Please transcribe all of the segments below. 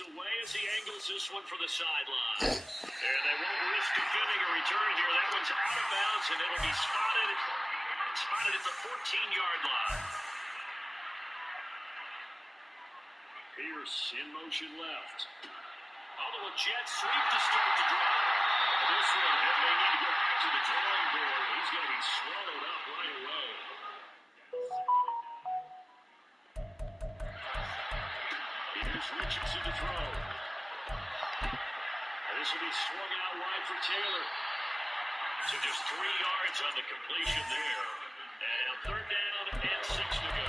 gets away as he angles this one for the sideline. And they won't risk defending a return here. That one's out of bounds, and it'll be spotted at the 14-yard line. Pierce in motion left. Although a jet sweep to start the drive. This one, they need to go back to the drawing board. He's going to be swallowed up right away. Here's Richardson to throw. And this will be swung out wide for Taylor. So just 3 yards on the completion there. And third down and 6 to go.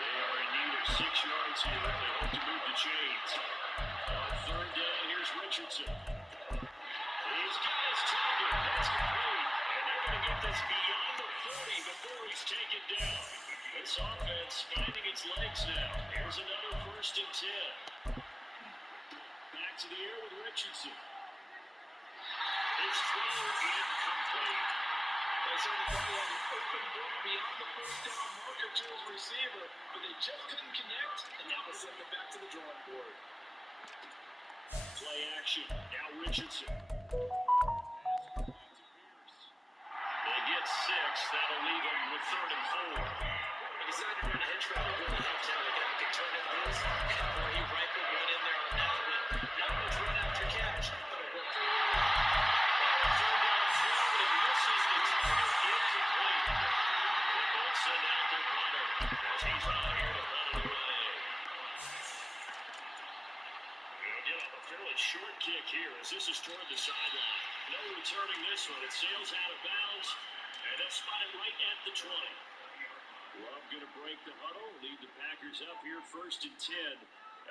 They are in need of 6 yards here if they hope to move the chains. On third down, here's Richardson. He's got his target. That's complete. And they're going to get this beyond the 40 before he's taken down. This offense finding its legs now. Here's another 1st and 10. Back to the air with Richardson. His throw incomplete. They certainly thought he had an open book beyond the 1st down marker to his receiver, but they just couldn't connect, and that will send them back to the drawing board. Play action. Now Richardson. They get 6. That'll leave them with 3rd and 4. They decided to run a hedge route to really have to have a guy can turn into this. Boy, he rightly went in there on that one. Not much run after catch, but it worked for him. Third down throw, but it misses the target. Incomplete. They both send out their punter as he's out here to run it away. They'll get off a fairly short kick here as this is toward the sideline. No returning this one. It sails out of bounds, and they'll spot it right at the 20. Love going to break the huddle, lead the Packers up here 1st and 10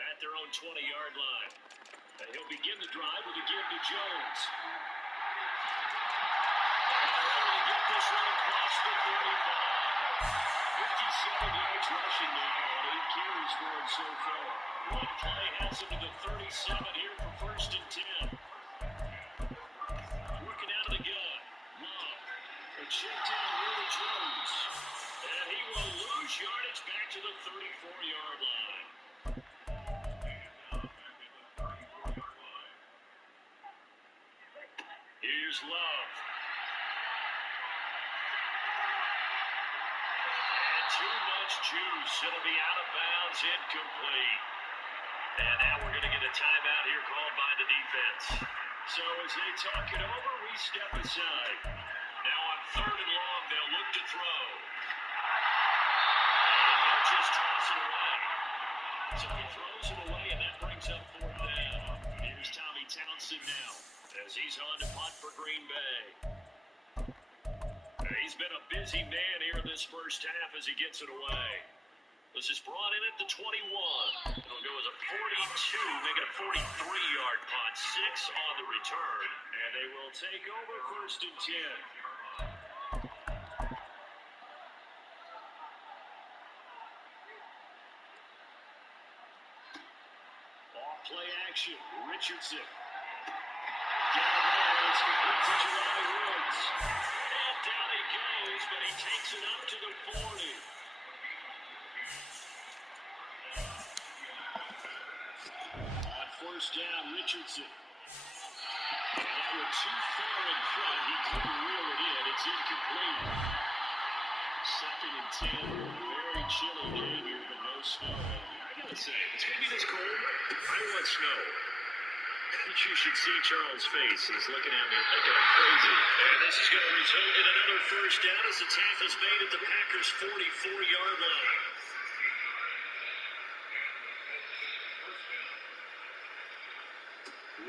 at their own 20-yard line. And he'll begin the drive with a give to Jones. And they're able to get this one across the 45. 57 yards rushing now on 8 carries for him so far. One play has him to the 37 here for 1st and 10. Working out of the gun. Love. A check down Willie Jones. And he will lose yardage back to the 34-yard line. Here's Love. And too much juice. It'll be out of bounds, incomplete. And now we're going to get a timeout here called by the defense. So as they talk it over, we step aside. Now on 3rd and long, they'll look to throw. And they'll just toss it away. So he throws it away, and that brings up 4th down. Here's Tommy Townsend now as he's on to punt for Green Bay. He's been a busy man here in this first half as he gets it away. This is brought in at the 21. It'll go as a 42, make it a 43-yard punt. 6 on the return. And they will take over 1st and 10. Off play action. Richardson. Down there. It's complete to July Woods. And down he goes, but he takes it up to the 40. On 1st down, Richardson. And with too far in front, he couldn't reel it in. It's incomplete. 2nd and 10. Very chilly day here, but no snow. I gotta say, it's gonna be this cold. I want snow. You should see Charles' face. He's looking at me thinking I'm crazy. And this is going to result in another 1st down as the tackle's made at the Packers' 44-yard line.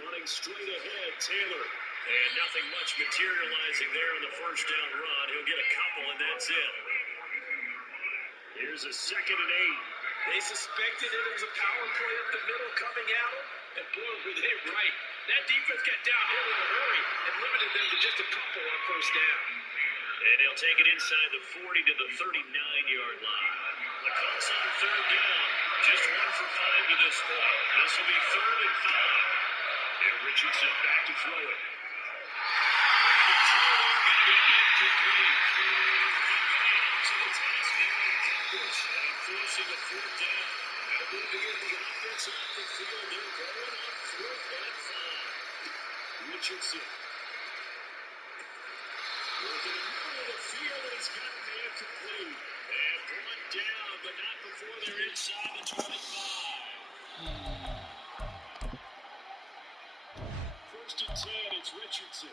Running straight ahead, Taylor. And nothing much materializing there on the 1st down run. He'll get a couple, and that's it. Here's a 2nd and 8. They suspected it was a power play up the middle coming at them, and boy, were they right. That defense got downhill in a hurry and limited them to just a couple on 1st down. And he'll take it inside the 40 to the 39-yard line. The call's on 3rd down. Just 1 for 5 to this point. This will be 3rd and 5. And Richardson back to throw it. Forcing a 4th down. Now moving into the offense off the field. They're going Richardson. Working a middle of the field, and he's got the incomplete. And brought down, but not before they're inside the 25. First and 10, it's Richardson.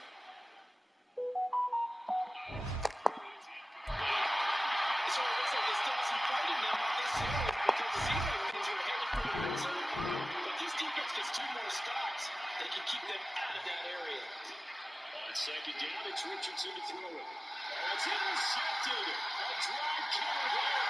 So it looks like there's still some fighting there on this field because it seems like things are headed for the red zone. But this defense gets 2 more stops. They can keep them out of that area. On second down, it's Richardson to throw it. It's intercepted. A drive killer there.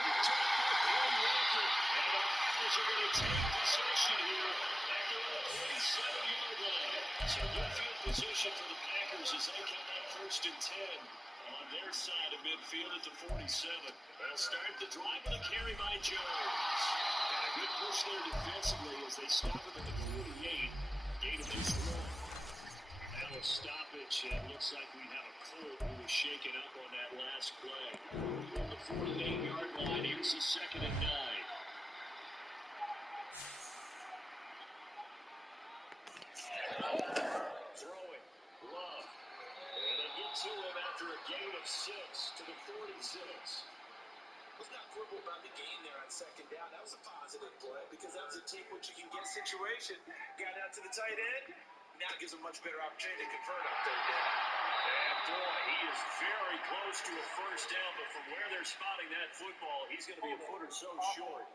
Picked up by Clay Walker. And the Packers are going to take possession here at their own 47-yard line. So good field position for the Packers as they come up first and 10 on their side of midfield at the 47. They'll start the drive with a carry by Jones. And a good push there defensively as they stop him at the 48. Gain of just 1. Now a stoppage, and looks like we have a Colt who was shaken up on that last play. On the 48-yard line, here's the 2nd and 9. Throwing, Love. And they get to him after a gain of 6 to the 46. Let's not quibble about the gain there on second down. That was a positive play because that was a take what you can get situation. Got out to the tight end. Now gives a much better opportunity to convert on third down. And boy, he is very close to a first down, but from where they're spotting that football, he's going to be a foot or so short.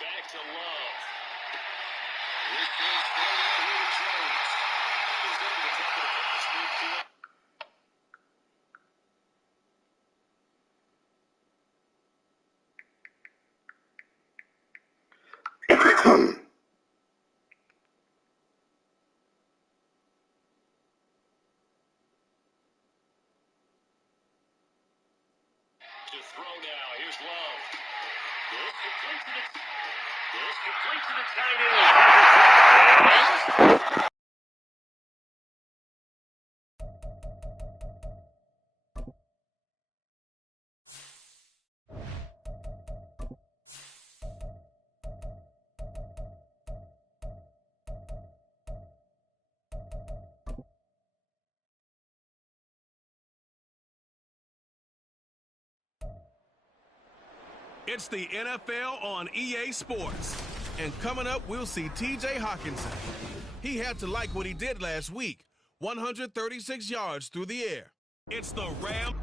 back to Love. This is thrown out here to Jones. He's able to take it across midfield. To throw now. Here's Love. This completes to the tight end. It's the NFL on EA Sports. And coming up, we'll see TJ Hockenson. He had to like what he did last week. 136 yards through the air. It's the Ram.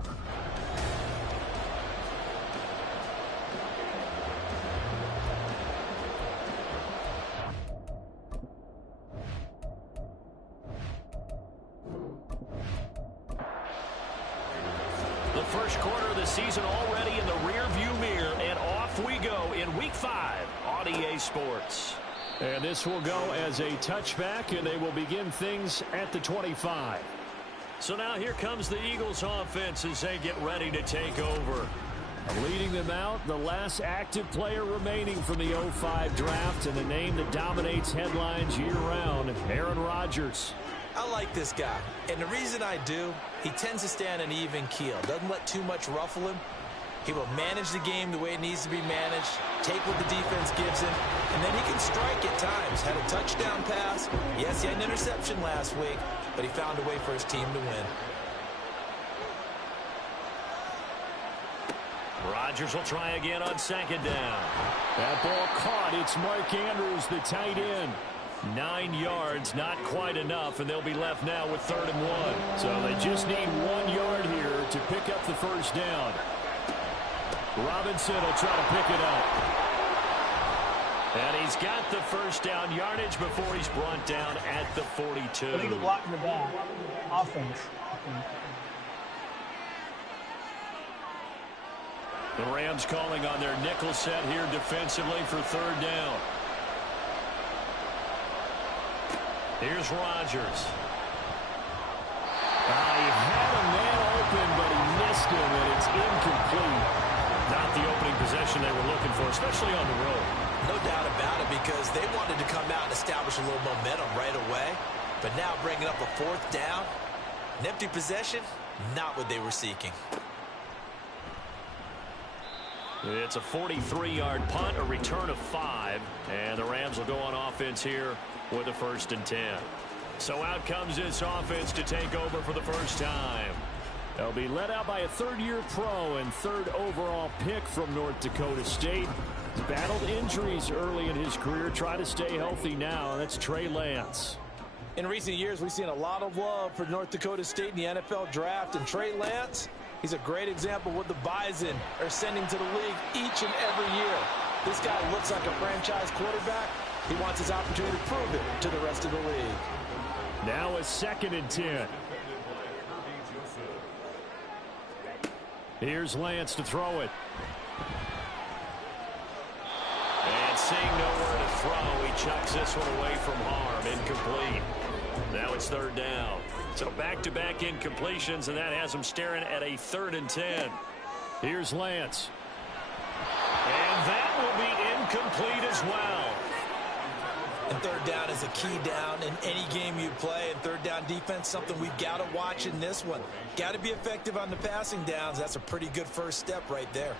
The first quarter of the season already in the rearview mirror, and off we go in Week 5 on EA Sports. And this will go as a touchback, and they will begin things at the 25. So now here comes the Eagles offense as they get ready to take over. Leading them out, the last active player remaining from the 05 draft, and a name that dominates headlines year-round, Aaron Rodgers. I like this guy, and the reason I do, he tends to stay on an even keel, doesn't let too much ruffle him. He will manage the game the way it needs to be managed, take what the defense gives him, and then he can strike at times. Had a touchdown pass. Yes, he had an interception last week, but he found a way for his team to win. Rodgers will try again on second down. That ball caught. It's Mark Andrews, the tight end. 9 yards, not quite enough, and they'll be left now with 3rd and 1. So they just need 1 yard here to pick up the first down. Robinson will try to pick it up. And he's got the first down yardage before he's brought down at the 42. I think the block in the back. Offense. The Rams calling on their nickel set here defensively for 3rd down. Here's Rodgers. He had a man open, but he missed him, and it's incomplete. Not the opening possession they were looking for, especially on the road. No doubt about it, because they wanted to come out and establish a little momentum right away. But now bringing up a 4th down, an empty possession, not what they were seeking. It's a 43-yard punt, a return of 5, and the Rams will go on offense here with a 1st and 10. So out comes this offense to take over for the first time. They'll be led out by a 3rd-year pro and 3rd overall pick from North Dakota State. He's battled injuries early in his career, trying to stay healthy now. That's Trey Lance. In recent years, we've seen a lot of love for North Dakota State in the NFL draft, and Trey Lance, he's a great example of what the Bison are sending to the league each and every year. This guy looks like a franchise quarterback. He wants his opportunity to prove it to the rest of the league. Now a 2nd and 10. Here's Lance to throw it. And seeing nowhere to throw, he chucks this one away from harm. Incomplete. Now it's 3rd down. So back-to-back incompletions, and that has him staring at a 3rd and 10. Here's Lance. And that will be incomplete as well. And 3rd down is a key down in any game you play. And 3rd down defense, something we've got to watch in this one. Got to be effective on the passing downs. That's a pretty good first step right there.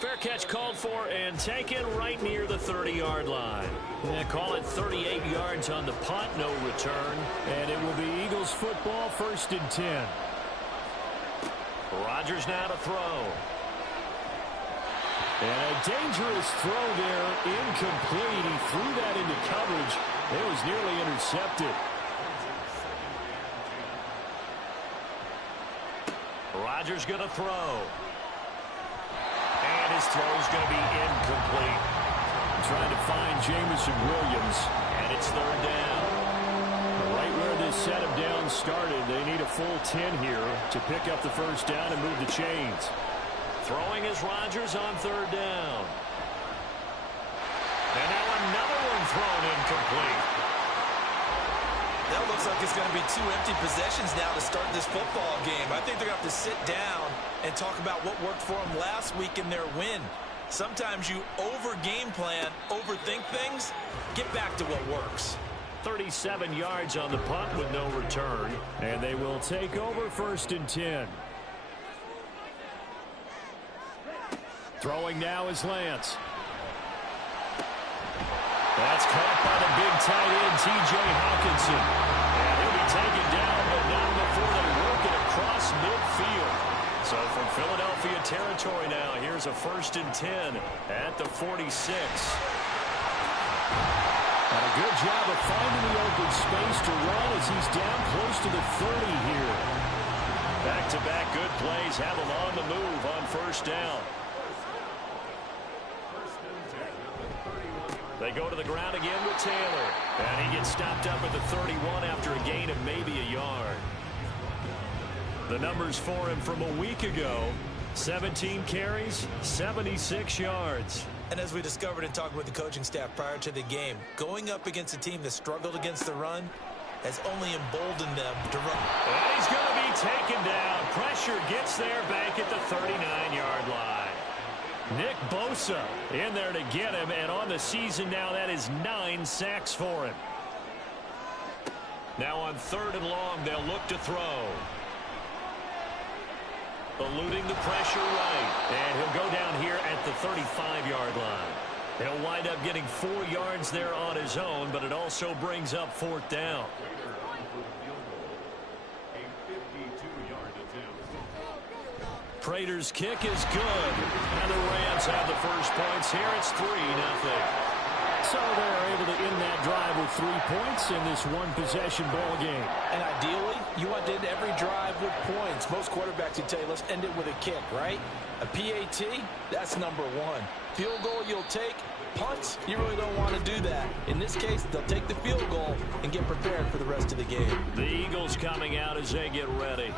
Fair catch called for and taken right near the 30-yard line. Call it 38 yards on the punt, no return. And it will be Eagles football, 1st and 10. Rodgers now to throw. And a dangerous throw there, incomplete. He threw that into coverage. It was nearly intercepted. Rodgers going to throw. And his throw is going to be incomplete. Trying to find Jameson Williams, and it's third down. Right where this set of downs started, they need a full 10 here to pick up the first down and move the chains. Throwing is Rodgers on third down. And now another one thrown incomplete. That looks like it's going to be 2 empty possessions now to start this football game. I think they're going to have to sit down and talk about what worked for them last week in their win. Sometimes you over-game plan, overthink things. Get back to what works. 37 yards on the punt with no return. And they will take over first and 10. Throwing now is Lance. That's caught by the big tight end, T.J. Hawkinson. And he'll be taken down, but not before they work it across midfield. So from Philadelphia territory now, here's a first and 10 at the 46. And a good job of finding the open space to run as he's down close to the 30 here. Back-to-back good plays have him on the move on first down. They go to the ground again with Taylor. And he gets stopped up at the 31 after a gain of maybe a yard. The numbers for him from a week ago: 17 carries, 76 yards. And as we discovered in talking with the coaching staff prior to the game, going up against a team that struggled against the run has only emboldened them to run. And he's going to be taken down. Pressure gets there back at the 39-yard line. Nick Bosa in there to get him, and on the season now, that is 9 sacks for him. Now on third and long, they'll look to throw. Eluding the pressure right, and he'll go down here at the 35-yard line. He'll wind up getting 4 yards there on his own, but it also brings up fourth down. Prater's kick is good, and the Rams have the first points here. It's 3-0. So they're able to end that drive with 3 points in this one-possession ball game. And ideally, you want to end every drive with points. Most quarterbacks would tell you, let's end it with a kick, right? A PAT, that's number 1. Field goal you'll take. Punts, you really don't want to do that. In this case, they'll take the field goal and get prepared for the rest of the game. The Eagles coming out as they get ready.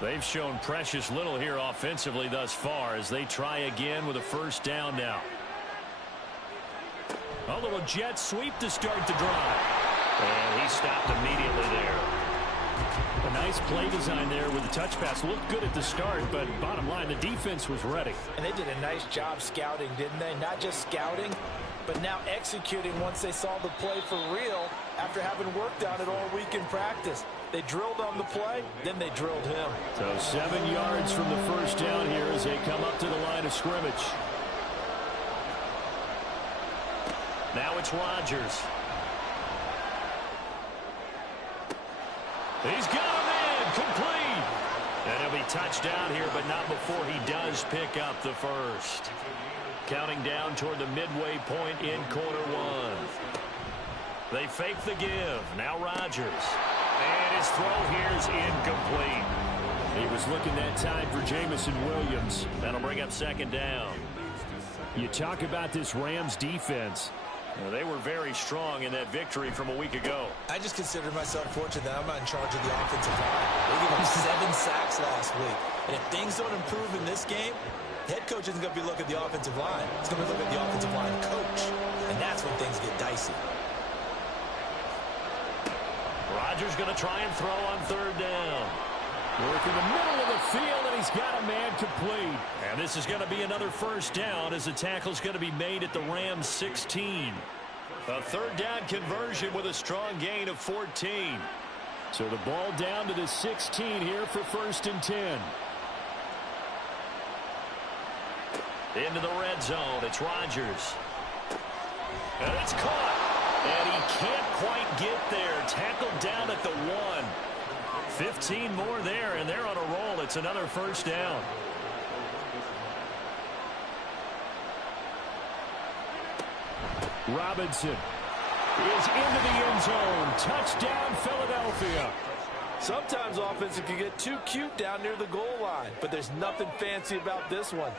They've shown precious little here offensively thus far as they try again with a first down now. A little jet sweep to start the drive. And he stopped immediately there. A nice play design there with the touch pass. Looked good at the start, but bottom line, the defense was ready. And they did a nice job scouting, didn't they? Not just scouting, but now executing once they saw the play for real after having worked on it all week in practice. They drilled on the play, then they drilled him. So 7 yards from the first down here as they come up to the line of scrimmage. Now it's Rodgers. He's got him in, complete. And he'll be touched down here, but not before he does pick up the first. Counting down toward the midway point in quarter one. They fake the give. Now Rodgers. And his throw here is incomplete. He was looking that time for Jameson Williams. That'll bring up second down. You talk about this Rams defense. Well, they were very strong in that victory from a week ago. I just consider myself fortunate that I'm not in charge of the offensive line. They gave up 7 sacks last week. And if things don't improve in this game, the head coach isn't going to be looking at the offensive line. He's going to be looking at the offensive line coach. And that's when things get dicey. Rodgers going to try and throw on third down. Work in the middle of the field, and he's got a man complete. And this is going to be another first down as the tackle's going to be made at the Rams 16. A third down conversion with a strong gain of 14. So the ball down to the 16 here for first and 10. Into the red zone. It's Rodgers. And it's caught. And he can't quite get there. Tackled down at the 1. 15 more there, and they're on a roll. It's another first down. Robinson is into the end zone. Touchdown, Philadelphia. Sometimes offense can get too cute down near the goal line, but there's nothing fancy about this one.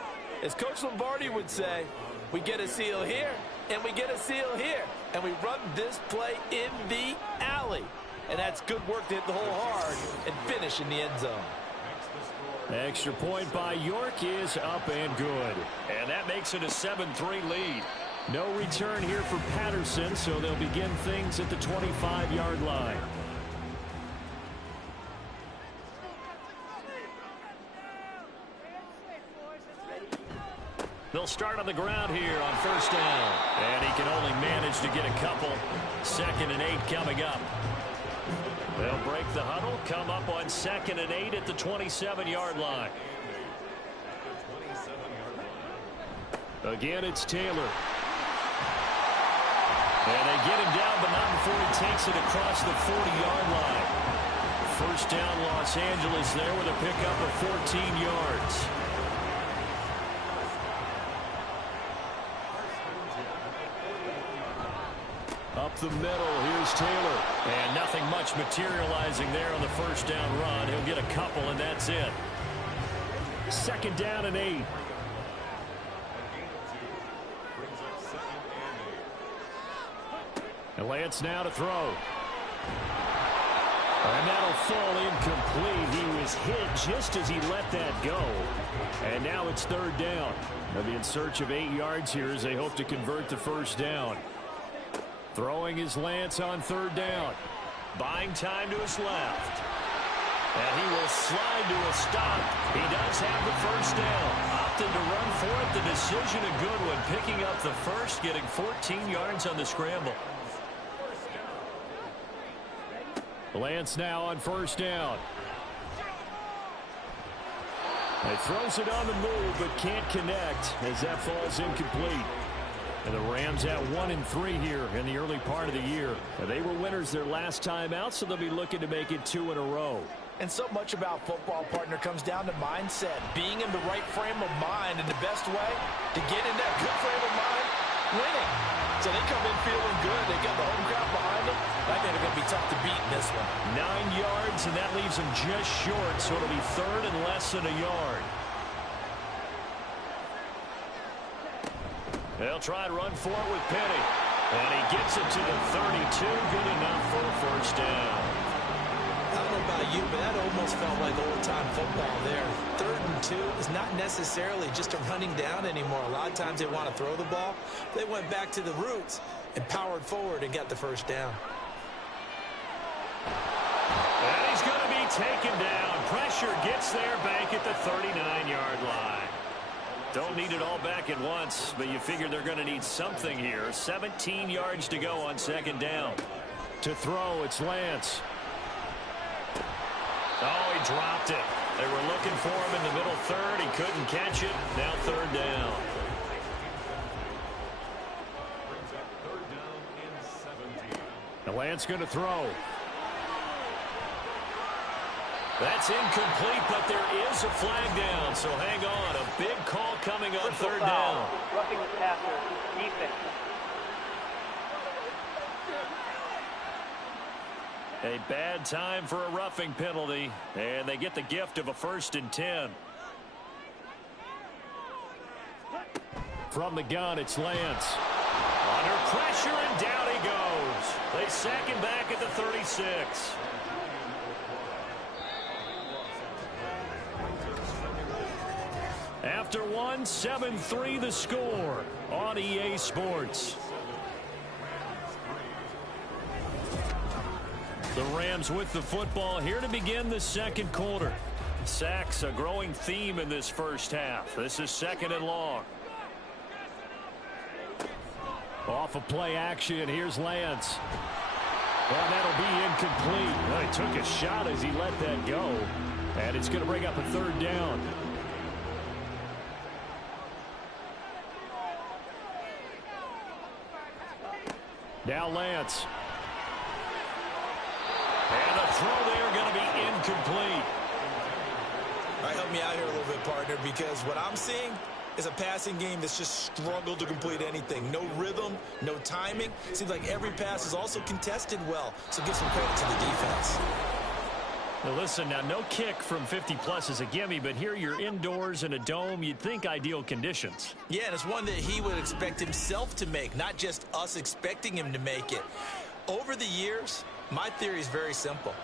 As Coach Lombardi would say, we get a seal here, and we get a seal here, and we run this play in the alley. And that's good work to hit the hole hard and finish in the end zone. Extra point by York is up and good. And that makes it a 7-3 lead. No return here for Patterson, so they'll begin things at the 25-yard line. They'll start on the ground here on first down. And he can only manage to get a couple. 2nd and 8 coming up. They'll break the huddle, come up on 2nd and 8 at the 27-yard line. Again, it's Taylor. And they get him down, but not before he takes it across the 40-yard line. First down, Los Angeles there with a pickup of 14 yards. Up the middle, here's Taylor. And nothing much materializing there on the first down run. He'll get a couple, and that's it. 2nd down and 8. And Lance now to throw. And that'll fall incomplete. He was hit just as he let that go. And now it's 3rd down. They'll be in search of 8 yards here as they hope to convert the first down. Throwing is Lance on 3rd down. Buying time to his left. And he will slide to a stop. He does have the first down. Opted to run for it. The decision a good one. Picking up the first, getting 14 yards on the scramble. Lance now on 1st down. He throws it on the move, but can't connect as that falls incomplete. And the Rams at 1-3 here in the early part of the year. And they were winners their last time out, so they'll be looking to make it 2 in a row. And so much about football, partner, comes down to mindset. Being in the right frame of mind, and the best way to get in that good frame of mind, winning. So they come in feeling good. They got the home crowd behind them. I think they're going to be tough to beat in this one. 9 yards, and that leaves them just short, so it'll be 3rd and less than a yard. They'll try and run for it with Penny. And he gets it to the 32. Good enough for a first down. I don't know about you, but that almost felt like old-time football there. 3rd and 2 is not necessarily just a running down anymore. A lot of times they want to throw the ball. They went back to the roots and powered forward and got the first down. And he's going to be taken down. Pressure gets there back at the 39-yard line. Don't need it all back at once, but you figure they're going to need something here. 17 yards to go on 2nd down. To throw, it's Lance. Oh, he dropped it. They were looking for him in the middle 3rd. He couldn't catch it. Now 3rd down. And Lance going to throw. That's incomplete, but there is a flag down, so hang on. A big call coming on 3rd down. Roughing the passer, defense. A bad time for a roughing penalty, and they get the gift of a 1st and 10. From the gun, it's Lance. Under pressure, and down he goes. They sack him back at the 36. After one, 7-3 the score on EA Sports. The Rams with the football here to begin the 2nd quarter. Sacks a growing theme in this first half. This is 2nd and long. Off of play action, here's Lance. And that'll be incomplete. Well, he took a shot as he let that go. And it's going to bring up a 3rd down. Now Lance. And the throw there going to be incomplete. All right, help me out here a little bit, partner, because what I'm seeing is a passing game that's just struggled to complete anything. No rhythm, no timing. Seems like every pass is also contested well, so give some credit to the defense. Now listen, now no kick from 50-plus is a gimme, but here you're indoors in a dome. You'd think ideal conditions. Yeah, and it's one that he would expect himself to make, not just us expecting him to make it. Over the years, my theory is very simple.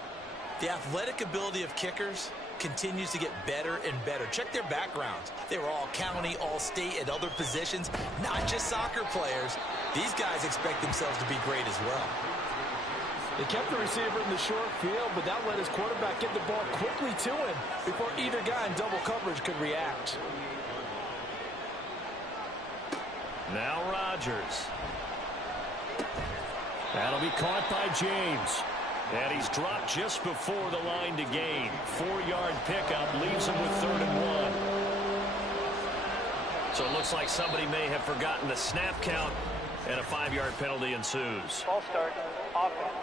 The athletic ability of kickers continues to get better and better. Check their backgrounds. They were all county, all state, at other positions, not just soccer players. These guys expect themselves to be great as well. They kept the receiver in the short field, but that let his quarterback get the ball quickly to him before either guy in double coverage could react. Now Rodgers. That'll be caught by James. And he's dropped just before the line to gain. 4-yard pickup leaves him with 3rd and 1. So it looks like somebody may have forgotten the snap count, and a 5-yard penalty ensues. Ball start. Offense.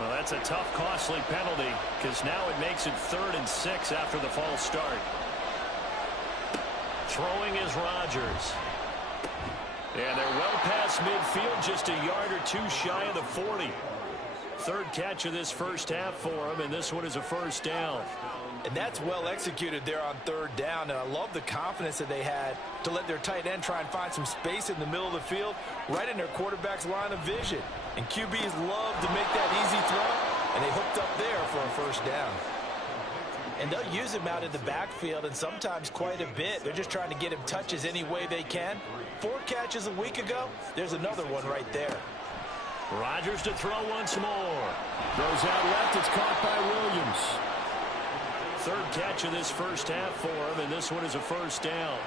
Well, that's a tough, costly penalty because now it makes it 3rd and 6 after the false start. Throwing is Rodgers. And they're well past midfield, just a yard or two shy of the 40. 3rd catch of this first half for him, and this one is a first down. And that's well executed there on 3rd down. And I love the confidence that they had to let their tight end try and find some space in the middle of the field, right in their quarterback's line of vision. And QBs love to make that easy throw, and they hooked up there for a first down. And they'll use him out in the backfield, and sometimes quite a bit. They're just trying to get him touches any way they can. 4 catches a week ago. There's another one right there. Rodgers to throw once more. Goes out left. It's caught by Williams. 3rd catch of this first half for him, and this one is a first down.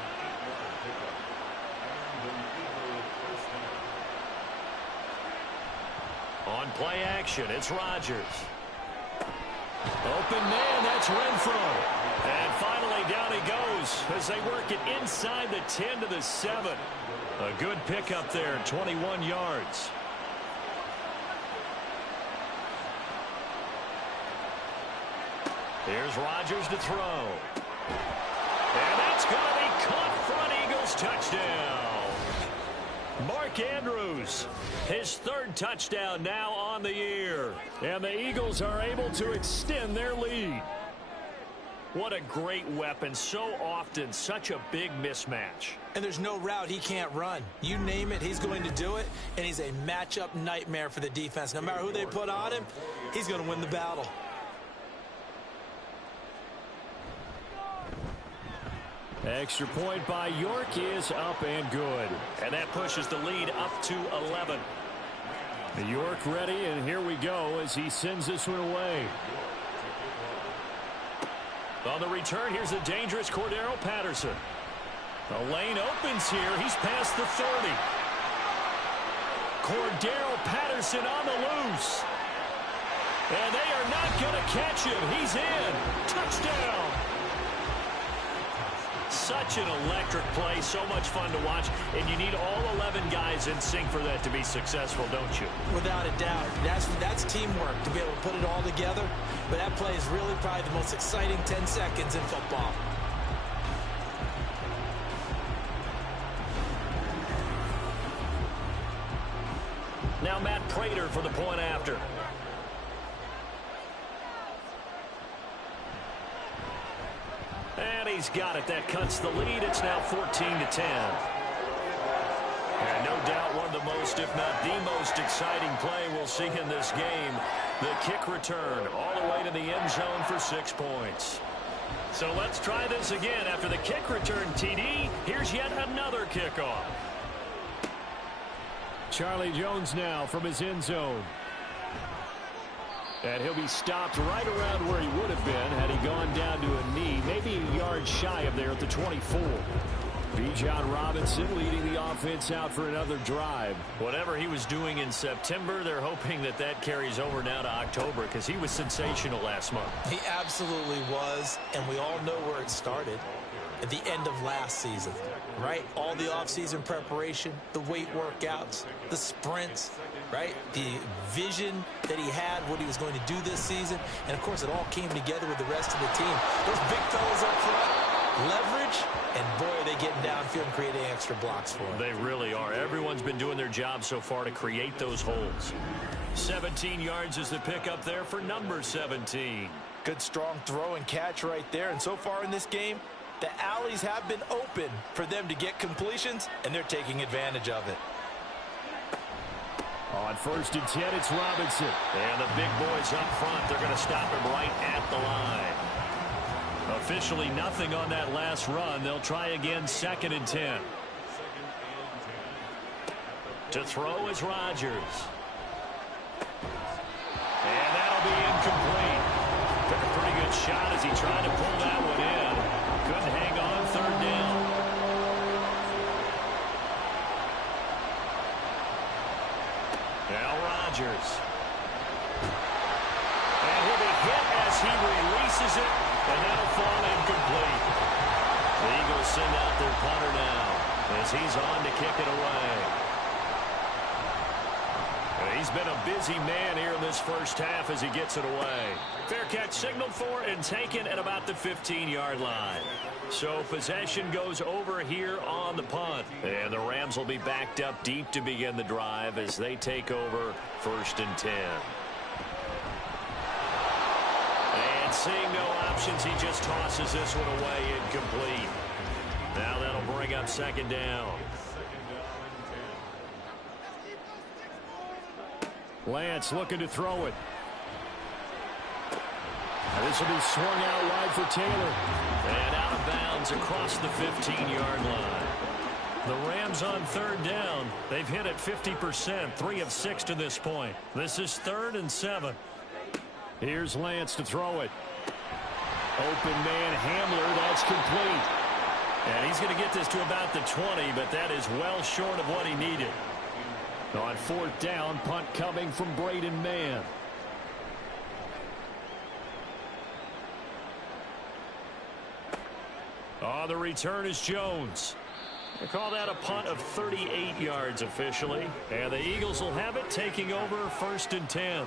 On play action, it's Rodgers. Open man, that's Renfro. And finally down he goes as they work it inside the 10 to the 7. A good pickup there, 21 yards. Here's Rodgers to throw. And that's going to be caught front. Eagles touchdown. Mark Andrews, his 3rd touchdown now on the year. And the Eagles are able to extend their lead. What a great weapon. So often, such a big mismatch. And there's no route he can't run. You name it, he's going to do it. And he's a matchup nightmare for the defense. No matter who they put on him, he's going to win the battle. Extra point by York is up and good. And that pushes the lead up to 11. York ready, and here we go as he sends this one away. On the return, here's the dangerous Cordero Patterson. The lane opens here. He's past the 30. Cordero Patterson on the loose. And they are not going to catch him. He's in. Touchdown. Such an electric play, so much fun to watch, and you need all 11 guys in sync for that to be successful, don't you? Without a doubt. That's teamwork to be able to put it all together, but that play is really probably the most exciting 10 seconds in football. Now Matt Prater for the point after. And he's got it. That cuts the lead. It's now 14-10. And no doubt one of the most, if not the most exciting play we'll see in this game. The kick return all the way to the end zone for 6 points. So let's try this again. After the kick return, TD, here's yet another kickoff. Charlie Jones now from his end zone. And he'll be stopped right around where he would have been had he gone down to a knee, maybe a yard shy of there at the 24. Bijan Robinson leading the offense out for another drive. Whatever he was doing in September, they're hoping that that carries over now to October because he was sensational last month. He absolutely was, and we all know where it started. At the end of last season, right? All the offseason preparation, the weight workouts, the sprints, right? The vision that he had, what he was going to do this season. And, of course, it all came together with the rest of the team. Those big fellas up front, leverage, and boy, are they getting downfield and creating extra blocks for them. They really are. Everyone's been doing their job so far to create those holes. 17 yards is the pickup there for number 17. Good strong throw and catch right there. And so far in this game, the alleys have been open for them to get completions, and they're taking advantage of it. On 1st and 10, it's Robinson. And the big boys up front, they're going to stop him right at the line. Officially nothing on that last run. They'll try again 2nd and 10. To throw is Rodgers. And that'll be incomplete. Took a pretty good shot as he tried to pull that one in. Couldn't hang on 3rd down. Now Rodgers. And he'll be hit as he releases it, and that'll fall incomplete. The Eagles send out their punter now as he's on to kick it away. He's been a busy man here in this first half as he gets it away. Fair catch signaled for and taken at about the 15-yard line. So possession goes over here on the punt. And the Rams will be backed up deep to begin the drive as they take over 1st and 10. And seeing no options, he just tosses this one away incomplete. Now that'll bring up 2nd down. Lance looking to throw it. And this will be swung out wide for Taylor. And out of bounds across the 15-yard line. The Rams on 3rd down. They've hit it 50%, 3 of 6 to this point. This is 3rd and 7. Here's Lance to throw it. Open man Hamler, that's complete. And he's going to get this to about the 20, but that is well short of what he needed. On 4th down, punt coming from Braden Mann. On the return is Jones. They call that a punt of 38 yards officially. And the Eagles will have it taking over 1st and 10.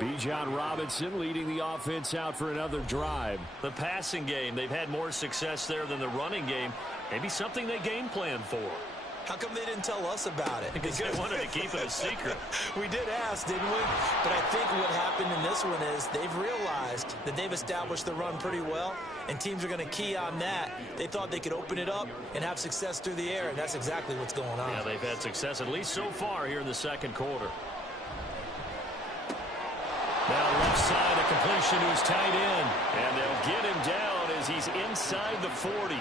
Bijan Robinson leading the offense out for another drive. The passing game, they've had more success there than the running game. Maybe something they game plan for. How come they didn't tell us about it? Because they wanted to keep it a secret. We did ask, didn't we? But I think what happened in this one is they've realized that they've established the run pretty well, and teams are going to key on that. They thought they could open it up and have success through the air, and that's exactly what's going on. Yeah, they've had success at least so far here in the 2nd quarter. Now left side, a completion to his tight end. And they'll get him down as he's inside the 40.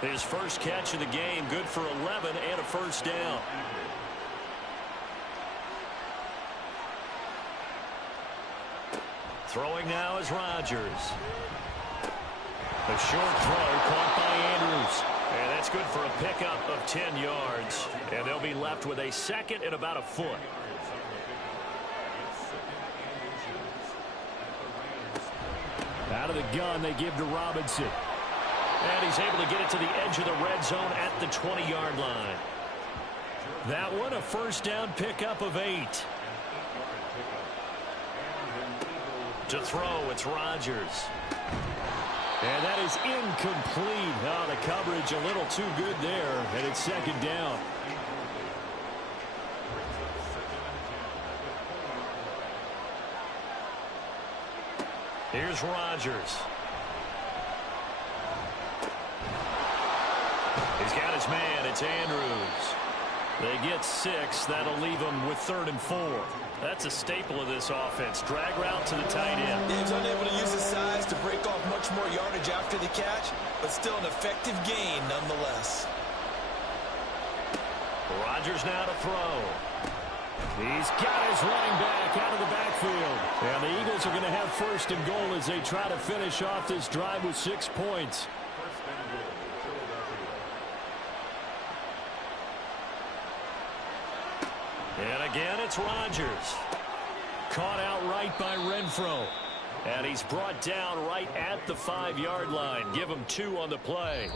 His first catch of the game, good for 11 and a 1st down. Throwing now is Rodgers. A short throw caught by Andrews. And that's good for a pickup of 10 yards. And they'll be left with a 2nd and about a foot. Out of the gun, they give to Robinson. And he's able to get it to the edge of the red zone at the 20-yard line. That one, a 1st down pickup of 8. To throw, it's Rodgers. And that is incomplete. Oh, the coverage a little too good there, and it's 2nd down. Here's Rodgers. He's got his man. It's Andrews. They get 6. That'll leave them with 3rd and 4. That's a staple of this offense. Drag route to the tight end. He's unable to use his size to break off much more yardage after the catch, but still an effective gain nonetheless. Rodgers now to throw. He's got his running back out of the backfield. And the Eagles are going to have 1st and goal as they try to finish off this drive with 6 points. And again, it's Rodgers. Caught outright by Renfro. And he's brought down right at the 5-yard line. Give him 2 on the play.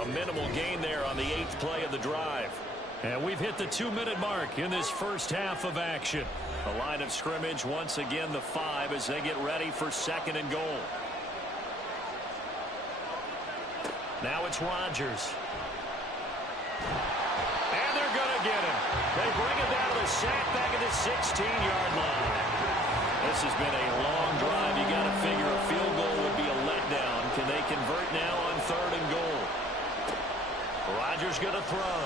A minimal gain there on the 8th play of the drive. And we've hit the 2-minute mark in this first half of action. The line of scrimmage, once again, the 5 as they get ready for 2nd and goal. Now it's Rodgers. And they're going to get him. They bring him down to the sack back at the 16-yard line. This has been a long drive. You got to figure a field goal would be a letdown. Can they convert now on 3rd and goal? Rodgers going to throw.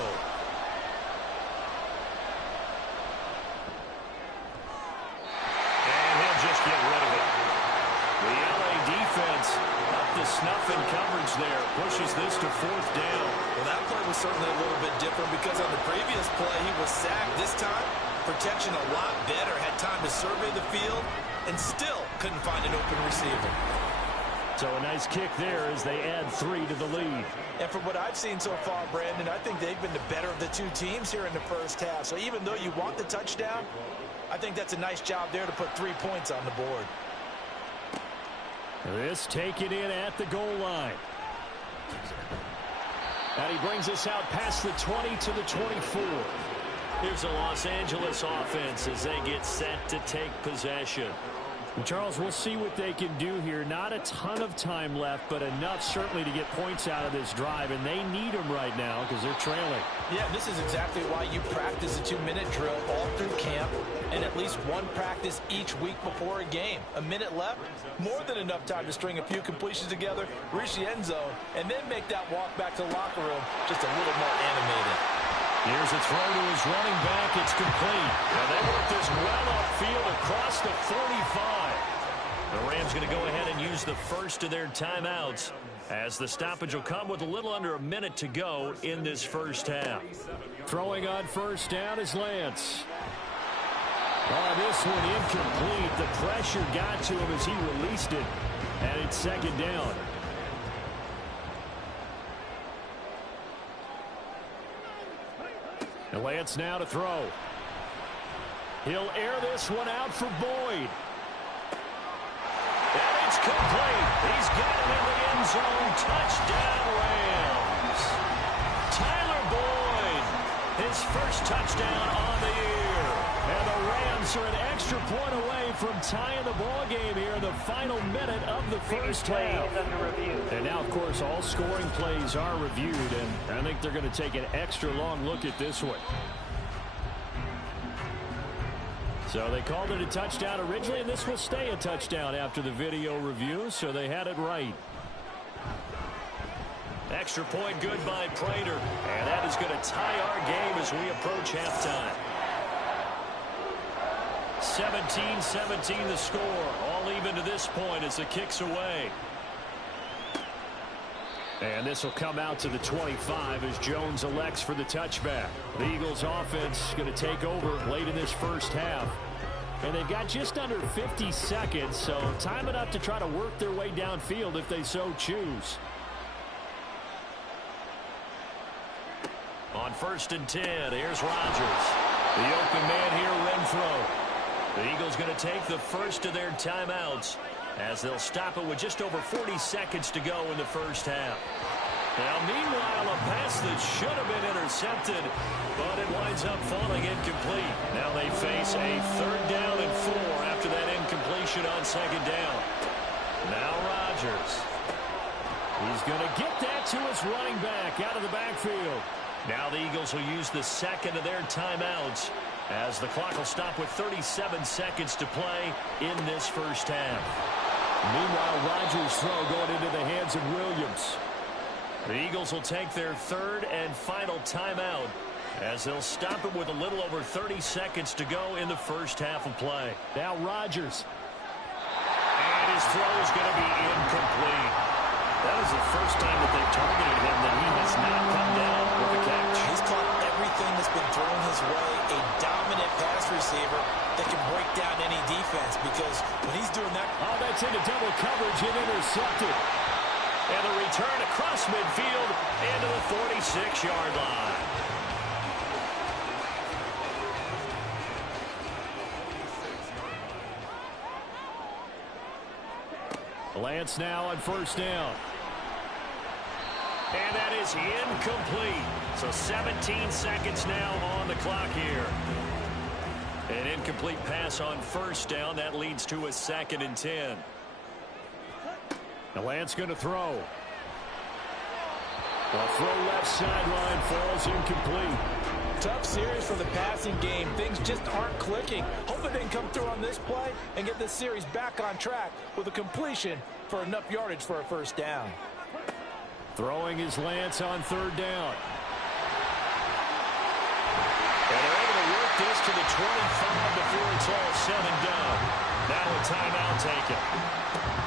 And he'll just get rid of it. The LA defense up to snuff in coverage there. Pushes this to 4th down. Well, that play was certainly a little bit different because on the previous play he was sacked. This time, protection a lot better. Had time to survey the field and still couldn't find an open receiver. So a nice kick there as they add 3 to the lead. And from what I've seen so far, Brandon, I think they've been the better of the two teams here in the first half. So even though you want the touchdown, I think that's a nice job there to put 3 points on the board. This taken in at the goal line. And he brings us out past the 20 to the 24. Here's the Los Angeles offense as they get set to take possession. And Charles, we'll see what they can do here. Not a ton of time left, but enough certainly to get points out of this drive, and they need them right now because they're trailing. Yeah, this is exactly why you practice a 2-minute drill all through camp and at least one practice each week before a game. A minute left, more than enough time to string a few completions together, reach the end zone, and then make that walk back to the locker room just a little more animated. Here's a throw to his running back. It's complete. And they work this well upfield across the 45. The Rams going to go ahead and use the first of their timeouts as the stoppage will come with a little under a minute to go in this first half. Throwing on 1st down is Lance. Oh, this one incomplete. The pressure got to him as he released it. And it's 2nd down. And Lance now to throw. He'll air this one out for Boyd. And it's complete. He's got it in the end zone. Touchdown, Rams. Tyler Boyd, his first touchdown on the year. And the Rams are an extra point away from tying the ball game here in the final minute of the first half. And now, of course, all scoring plays are reviewed, and I think they're going to take an extra long look at this one. So they called it a touchdown originally, and this will stay a touchdown after the video review, so they had it right. Extra point good by Prater, and that is going to tie our game as we approach halftime. 17-17 the score, all even to this point as the kick's away. And this will come out to the 25 as Jones elects for the touchback. The Eagles offense going to take over late in this first half. And they've got just under 50 seconds, so time enough to try to work their way downfield if they so choose. On 1st and 10, here's Rodgers. The open man here, Renfro. The Eagles going to take the first of their timeouts as they'll stop it with just over 40 seconds to go in the first half. Now, meanwhile, a pass that should have been intercepted, but it winds up falling incomplete. Now they face a 3rd down and 4 after that incompletion on 2nd down. Now Rodgers. He's going to get that to his running back out of the backfield. Now the Eagles will use the second of their timeouts as the clock will stop with 37 seconds to play in this first half. Meanwhile, Rodgers' throw going into the hands of Williams. The Eagles will take their 3rd and final timeout as they'll stop it with a little over 30 seconds to go in the first half of play. Now Rodgers. And his throw is going to be incomplete. That was the first time that they've targeted him that he has not come down with a catch. He's caught everything that's been thrown his way. A dominant pass receiver that can break down any defense because when he's doing that... Oh, that's into double coverage and intercepted. And the return across midfield into the 46-yard line. Lance now on 1st down. And that is incomplete. So 17 seconds now on the clock here. An incomplete pass on 1st down. That leads to a 2nd and 10. Now Lance going to throw. A throw left sideline falls incomplete. Tough series for the passing game. Things just aren't clicking. Hoping they can come through on this play and get this series back on track with a completion for enough yardage for a first down. Throwing is Lance on third down. And they're able to work this to the 25 before it's all said and done. Now a timeout taken.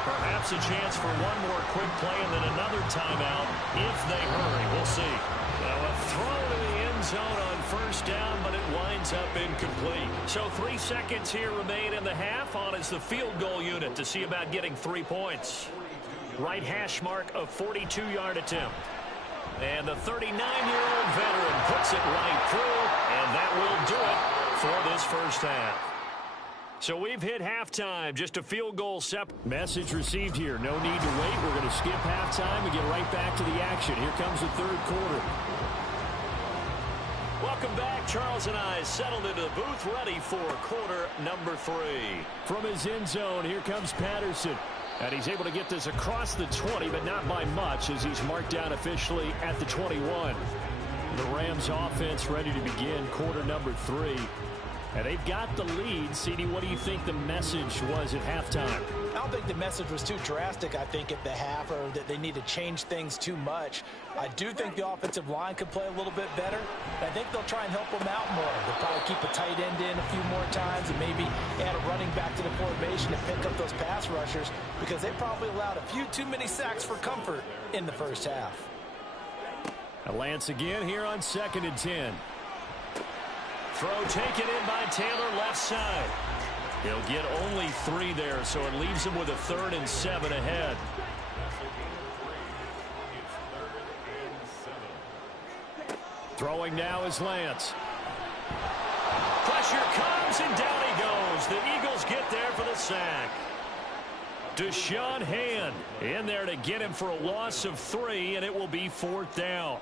Perhaps a chance for one more quick play and then another timeout if they hurry. We'll see. Now a throw to the end zone on first down, but it winds up incomplete. So 3 seconds here remain in the half. On is the field goal unit to see about getting 3 points. Right hash mark, a 42-yard attempt. And the 39-year-old veteran puts it right through, and that will do it for this first half. So we've hit halftime, just a field goal separate. Message received here. No need to wait. We're going to skip halftime and get right back to the action. Here comes the third quarter. Welcome back. Charles and I settled into the booth, ready for quarter number 3. From his end zone, here comes Patterson. And he's able to get this across the 20, but not by much, as he's marked down officially at the 21. The Rams offense ready to begin quarter number 3. And they've got the lead. CD, what do you think the message was at halftime? I don't think the message was too drastic, I think, at the half, or that they need to change things too much. I do think the offensive line could play a little bit better. I think they'll try and help them out more. They'll probably keep a tight end in a few more times and maybe add a running back to the formation to pick up those pass rushers, because they probably allowed a few too many sacks for comfort in the first half. Lance again here on 2nd and 10. Throw taken in by Taylor left side. He'll get only 3 there, so it leaves him with a 3rd and 7 ahead. Throwing now is Lance. Pressure comes, and down he goes. The Eagles get there for the sack. Deshaun Hand in there to get him for a loss of 3, and it will be 4th down.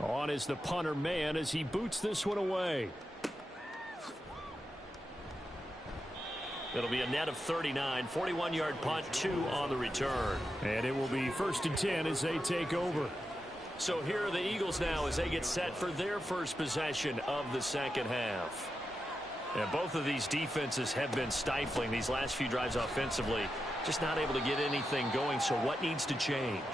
On is the punter man as he boots this one away. It'll be a net of 39, 41-yard punt, 2 on the return. And it will be 1st and 10 as they take over. So here are the Eagles now as they get set for their first possession of the second half. And both of these defenses have been stifling these last few drives offensively. Just not able to get anything going, so what needs to change?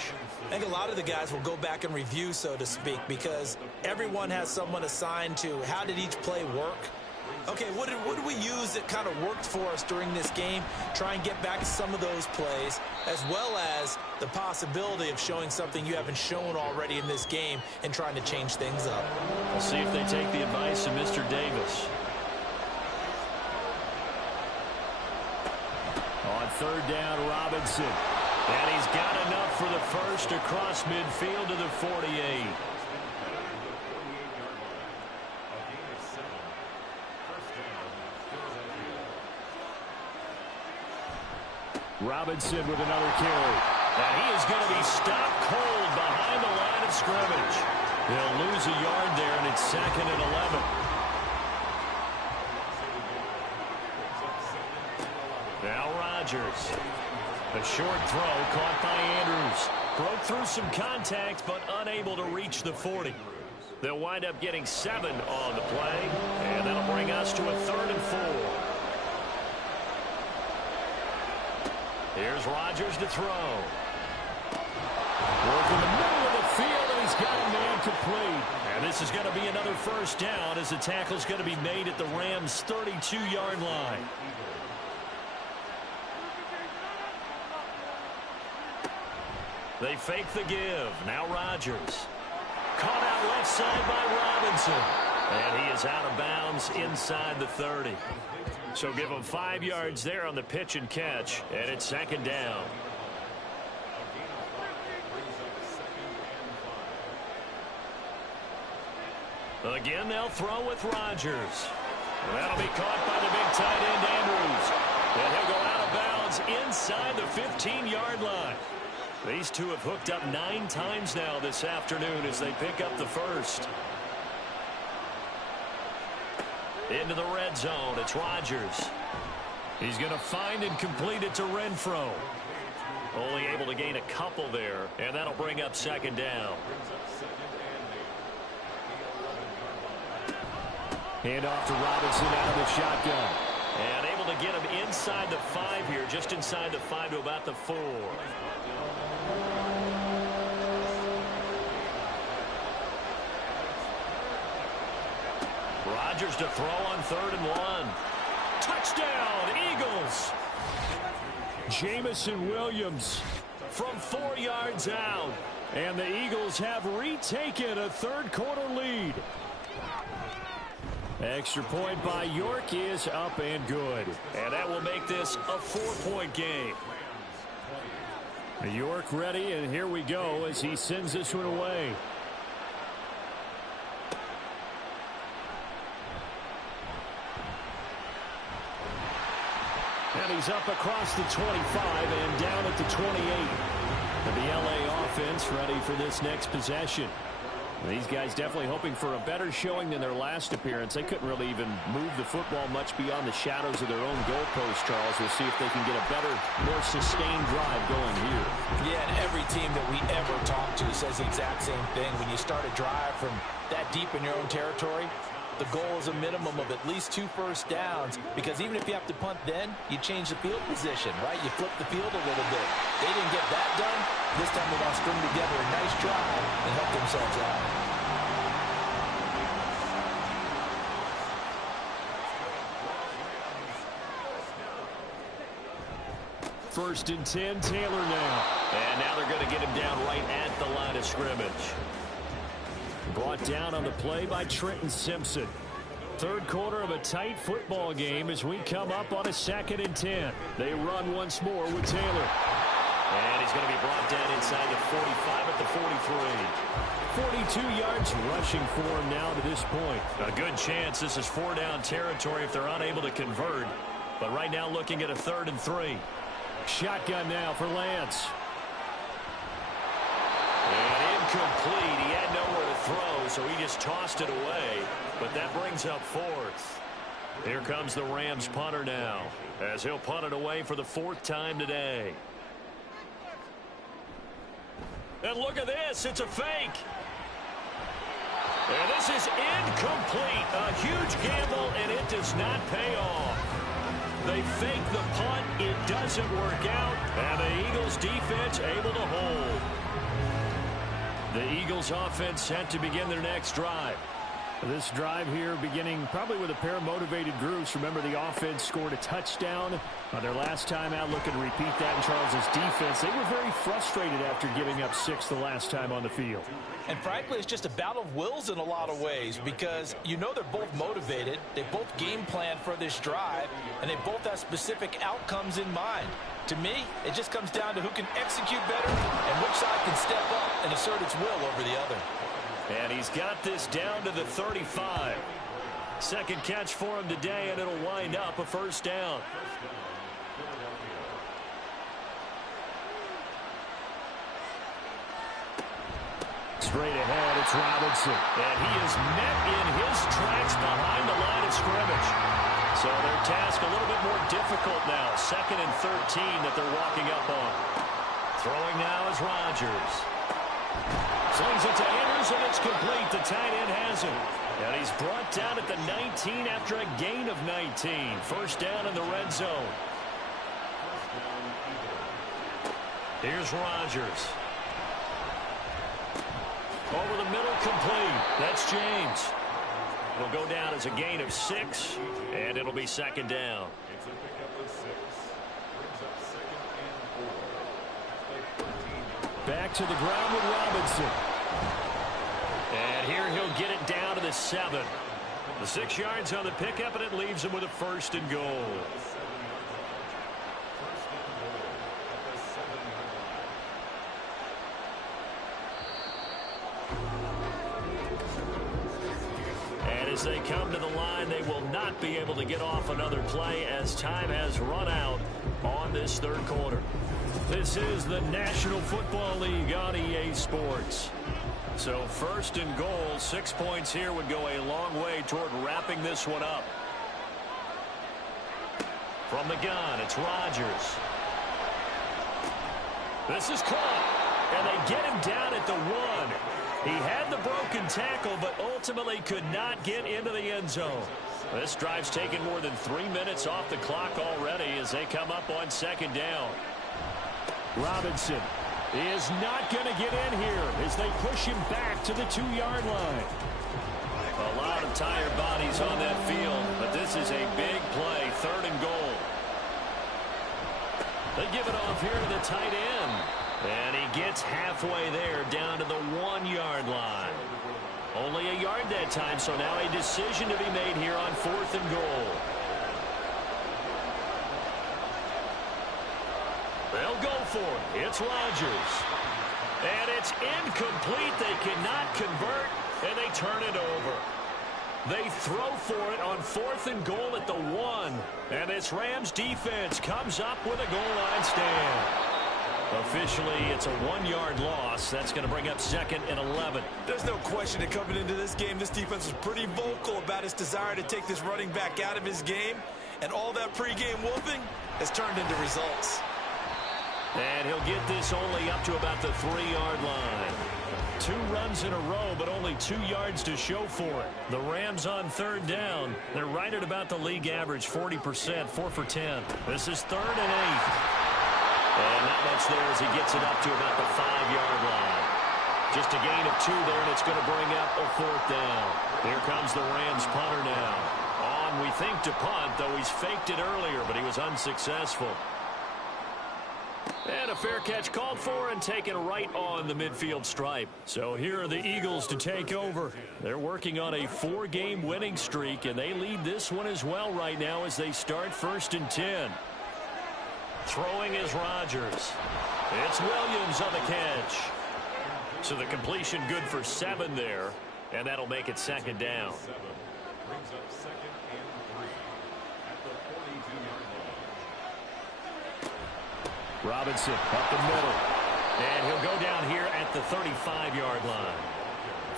I think a lot of the guys will go back and review, so to speak, because everyone has someone assigned to how did each play work. Okay, what did we use that kind of worked for us during this game? Try and get back to some of those plays, as well as the possibility of showing something you haven't shown already in this game and trying to change things up. We'll see if they take the advice of Mr. Davis. On 3rd down, Robinson. And he's got enough for the first across midfield to the 48. Robinson with another carry. And he is going to be stopped cold behind the line of scrimmage. He'll lose a yard there, and it's 2nd and 11. Now Rodgers. A short throw caught by Andrews. Broke through some contact, but unable to reach the 40. They'll wind up getting 7 on the play, and that'll bring us to a 3rd and 4. Here's Rodgers to throw. Work in the middle of the field, and he's got a man complete. And this is going to be another first down as the tackle's going to be made at the Rams' 32-yard line. They fake the give. Now Rodgers. Caught out left side by Robinson. And he is out of bounds inside the 30. So give him 5 yards there on the pitch and catch. And it's 2nd down. Again, they'll throw with Rodgers. That'll be caught by the big tight end, Andrews. And he'll go out of bounds inside the 15-yard line. These two have hooked up 9 times now this afternoon as they pick up the first. Into the red zone, it's Rodgers. He's going to find and complete it to Renfro. Only able to gain a couple there, and that'll bring up second down. Hand off to Robinson out of the shotgun. And able to get him inside the 5 here, just inside the 5 to about the 4. Rodgers to throw on 3rd and 1. Touchdown, Eagles! Jameson Williams from 4 yards out. And the Eagles have retaken a third-quarter lead. Extra point by York is up and good. And that will make this a 4-point game. York ready, and here we go as he sends this one away. And he's up across the 25 and down at the 28. And the LA offense ready for this next possession. These guys definitely hoping for a better showing than their last appearance. They couldn't really even move the football much beyond the shadows of their own goalpost, Charles. We'll see if they can get a better, more sustained drive going here. Yeah, and every team that we ever talk to says the exact same thing. When you start a drive from that deep in your own territory, the goal is a minimum of at least 2 first downs, because even if you have to punt then, you change the field position, right? You flip the field a little bit. They didn't get that done. This time they want to string together a nice drive and help themselves out. First and 10, Taylor now. And now they're going to get him down right at the line of scrimmage. Brought down on the play by Trenton Simpson. Third quarter of a tight football game as we come up on a 2nd and 10. They run once more with Taylor. And he's going to be brought down inside the 45 at the 43. 42 yards rushing for him now to this point. A good chance this is 4-down territory if they're unable to convert. But right now looking at a 3rd and 3. Shotgun now for Lance. And incomplete. He had nowhere to throw, so he just tossed it away. But that brings up 4th. Here comes the Rams punter now, as he'll punt it away for the 4th time today. And look at this. It's a fake. And this is incomplete. A huge gamble, and it does not pay off. They fake the punt. It doesn't work out. And the Eagles defense able to hold. The Eagles offense set to begin their next drive. This drive here beginning probably with a pair of motivated groups. Remember, the offense scored a touchdown on their last time out. Looking to repeat that in Charles's defense. They were very frustrated after giving up 6 the last time on the field. And frankly, it's just a battle of wills in a lot of ways, because you know they're both motivated. They both game plan for this drive, and they both have specific outcomes in mind. To me, it just comes down to who can execute better and which side can step up and assert its will over the other. And he's got this down to the 35. Second catch for him today, and it'll wind up a 1st down. Straight ahead, it's Robinson. And he is met in his tracks behind the line of scrimmage. So their task a little bit more difficult now. 2nd and 13 that they're walking up on. Throwing now is Rodgers. Slings it to Anderson. It's complete. The tight end has it. And he's brought down at the 19 after a gain of 19. 1st down in the red zone. Here's Rodgers. Over the middle, complete. That's James. It'll go down as a gain of 6, and it'll be 2nd down. Back to the ground with Robinson. And here he'll get it down to the 7. The 6 yards on the pickup, and it leaves him with a 1st and goal. As they come to the line, they will not be able to get off another play as time has run out on this 3rd quarter. This is the National Football League on EA Sports. So 1st and goal, 6 points here would go a long way toward wrapping this one up. From the gun, it's Rodgers. This is caught, and they get him down at the 1. He had the broken tackle, but ultimately could not get into the end zone. This drive's taken more than 3 minutes off the clock already as they come up on second down. Robinson is not going to get in here as they push him back to the 2-yard line. A lot of tired bodies on that field, but this is a big play, 3rd and goal. They give it off here to the tight end. And he gets halfway there down to the 1-yard line. Only a yard that time, so now a decision to be made here on 4th and goal. They'll go for it. It's Rodgers. And it's incomplete. They cannot convert, and they turn it over. They throw for it on 4th and goal at the 1. And this Rams defense comes up with a goal line stand. Officially, it's a 1-yard loss. That's going to bring up 2nd and 11. There's no question that coming into this game, this defense was pretty vocal about its desire to take this running back out of his game. And all that pregame whooping has turned into results. And he'll get this only up to about the 3-yard line. 2 runs in a row, but only 2 yards to show for it. The Rams on 3rd down. They're right at about the league average, 40%, 4 for 10. This is 3rd and 8. And not much there as he gets it up to about the 5-yard line. Just a gain of 2 there, and it's going to bring up a 4th down. Here comes the Rams punter now. On, we think, to punt, though he's faked it earlier, but he was unsuccessful. And a fair catch called for and taken right on the midfield stripe. So here are the Eagles to take over. They're working on a 4-game winning streak, and they lead this one as well right now as they start 1st and 10. Throwing is Rodgers. It's Williams on the catch. So the completion good for 7 there, and that'll make it 2nd down. Robinson up the middle. And he'll go down here at the 35-yard line.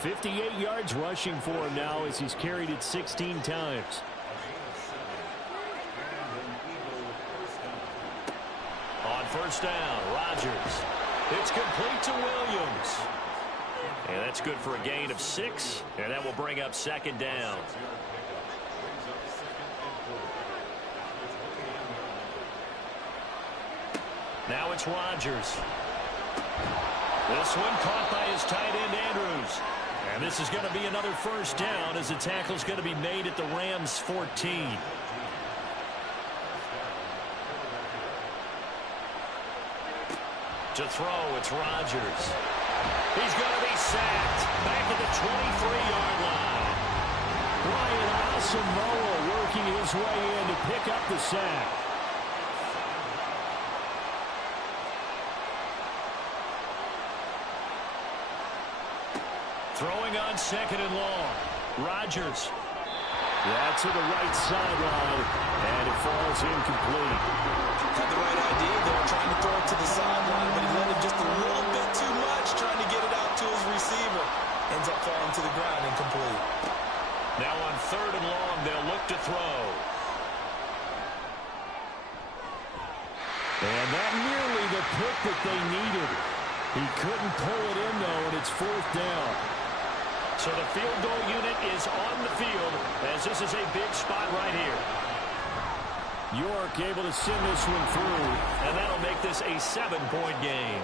58 yards rushing for him now as he's carried it 16 times. On 1st down, Rodgers. It's complete to Williams. And that's good for a gain of 6, and that will bring up 2nd down. Now it's Rodgers. This one caught by his tight end, Andrews. And this is going to be another 1st down as the tackle's going to be made at the Rams' 14. To throw, it's Rodgers. He's going to be sacked back at the 23-yard line. Brian Asamoah working his way in to pick up the sack. Throwing on 2nd and long. Rodgers. That's to the right sideline, and it falls incomplete. Had the right idea there, trying to throw it to the sideline, but he let it just a little bit too much, trying to get it out to his receiver. Ends up falling to the ground, incomplete. Now on 3rd and long, they'll look to throw. And that nearly the pick that they needed. He couldn't pull it in, though, and it's 4th down. So the field goal unit is on the field as this is a big spot right here. York able to send this one through. And that'll make this a 7-point game.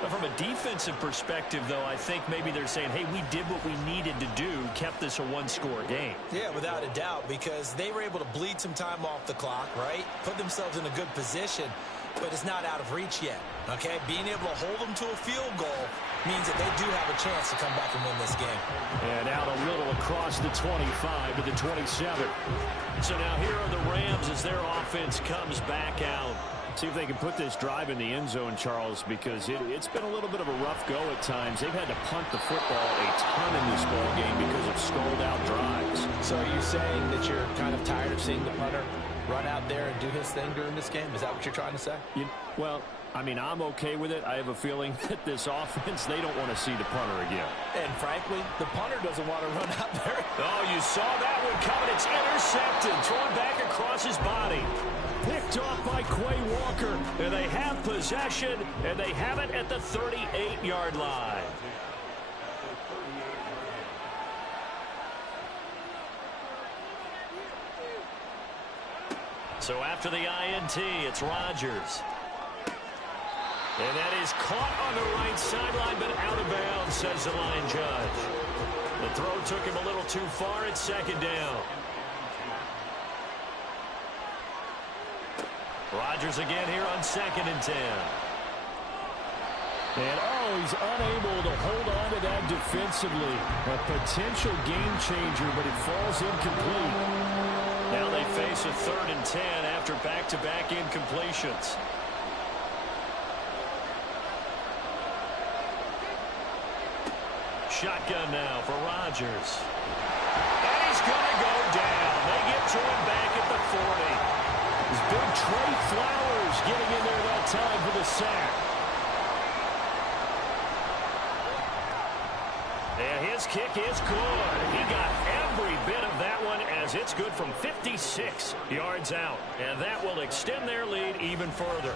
But from a defensive perspective, though, I think maybe they're saying, hey, we did what we needed to do, kept this a 1-score game. Yeah, without a doubt, because they were able to bleed some time off the clock, right? Put themselves in a good position, but it's not out of reach yet, okay? Being able to hold them to a field goal means that they do have a chance to come back and win this game. And out a little across the 25 to the 27. So now here are the Rams as their offense comes back out. See if they can put this drive in the end zone, Charles, because it's been a little bit of a rough go at times. They've had to punt the football a ton in this ball game because of stalled out drives. So are you saying that you're kind of tired of seeing the punter run out there and do his thing during this game? Is that what you're trying to say? Well, I mean, I'm okay with it. I have a feeling that this offense, they don't want to see the punter again. And frankly, the punter doesn't want to run out there. Oh, you saw that one coming. It's intercepted. Thrown back across his body. Picked off by Quay Walker. And they have possession, and they have it at the 38-yard line. So after the INT, it's Rodgers. And that is caught on the right sideline, but out of bounds, says the line judge. The throw took him a little too far. It's second down. Rodgers again here on 2nd and 10. And, he's unable to hold on to that defensively. A potential game changer, but it falls incomplete. Now they face a 3rd and 10 after back-to-back incompletions. Shotgun now for Rodgers. And he's going to go down. They get to him back at the 40. It's big Trey Flowers getting in there that time for the sack. And his kick is good. He got every bit of that one as it's good from 56 yards out. And that will extend their lead even further.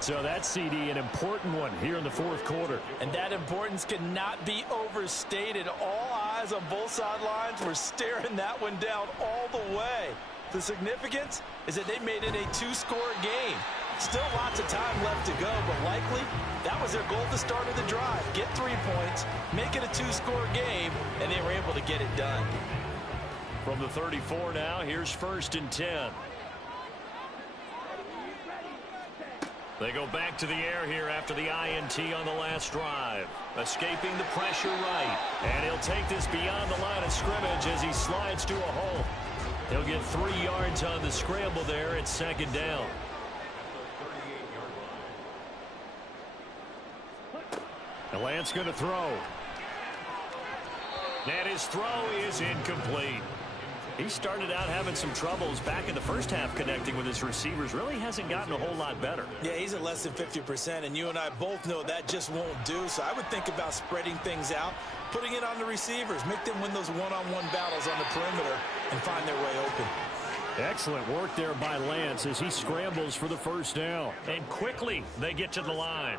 So that's, CD, an important one here in the 4th quarter. And that importance cannot be overstated. All eyes on both sidelines were staring that one down all the way. The significance is that they made it a 2-score game. Still lots of time left to go, but likely that was their goal at the start of the drive. Get 3 points, make it a 2-score game, and they were able to get it done. From the 34 now, here's 1st and 10. They go back to the air here after the INT on the last drive. Escaping the pressure right. And he'll take this beyond the line of scrimmage as he slides to a hole. He'll get 3 yards on the scramble there at 2nd down. And Lance going to throw. And his throw is incomplete. He started out having some troubles back in the first half connecting with his receivers. Really hasn't gotten a whole lot better. Yeah, he's at less than 50%, and you and I both know that just won't do. So I would think about spreading things out, putting it on the receivers, make them win those one-on-one battles on the perimeter and find their way open. Excellent work there by Lance as he scrambles for the 1st down. And quickly they get to the line.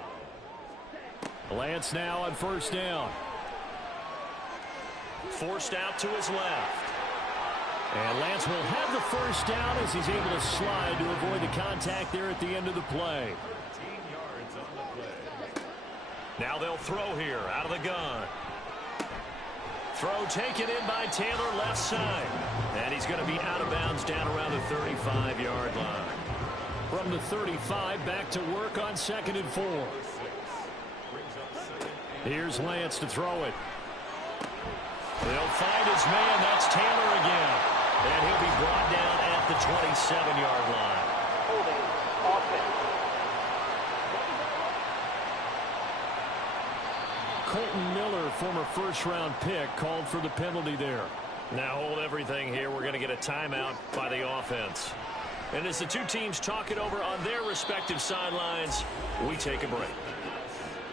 Lance now on 1st down. Forced out to his left. And Lance will have the 1st down as he's able to slide to avoid the contact there at the end of the play. Now they'll throw here out of the gun. Throw taken in by Taylor left side. And he's going to be out of bounds down around the 35-yard line. From the 35 back to work on 2nd and 4. Here's Lance to throw it. They'll find his man. That's Taylor again. And he'll be brought down at the 27-yard line. Holding offense. Colton Miller, former 1st-round pick, called for the penalty there. Now hold everything here. We're going to get a timeout by the offense. And as the two teams talk it over on their respective sidelines, we take a break.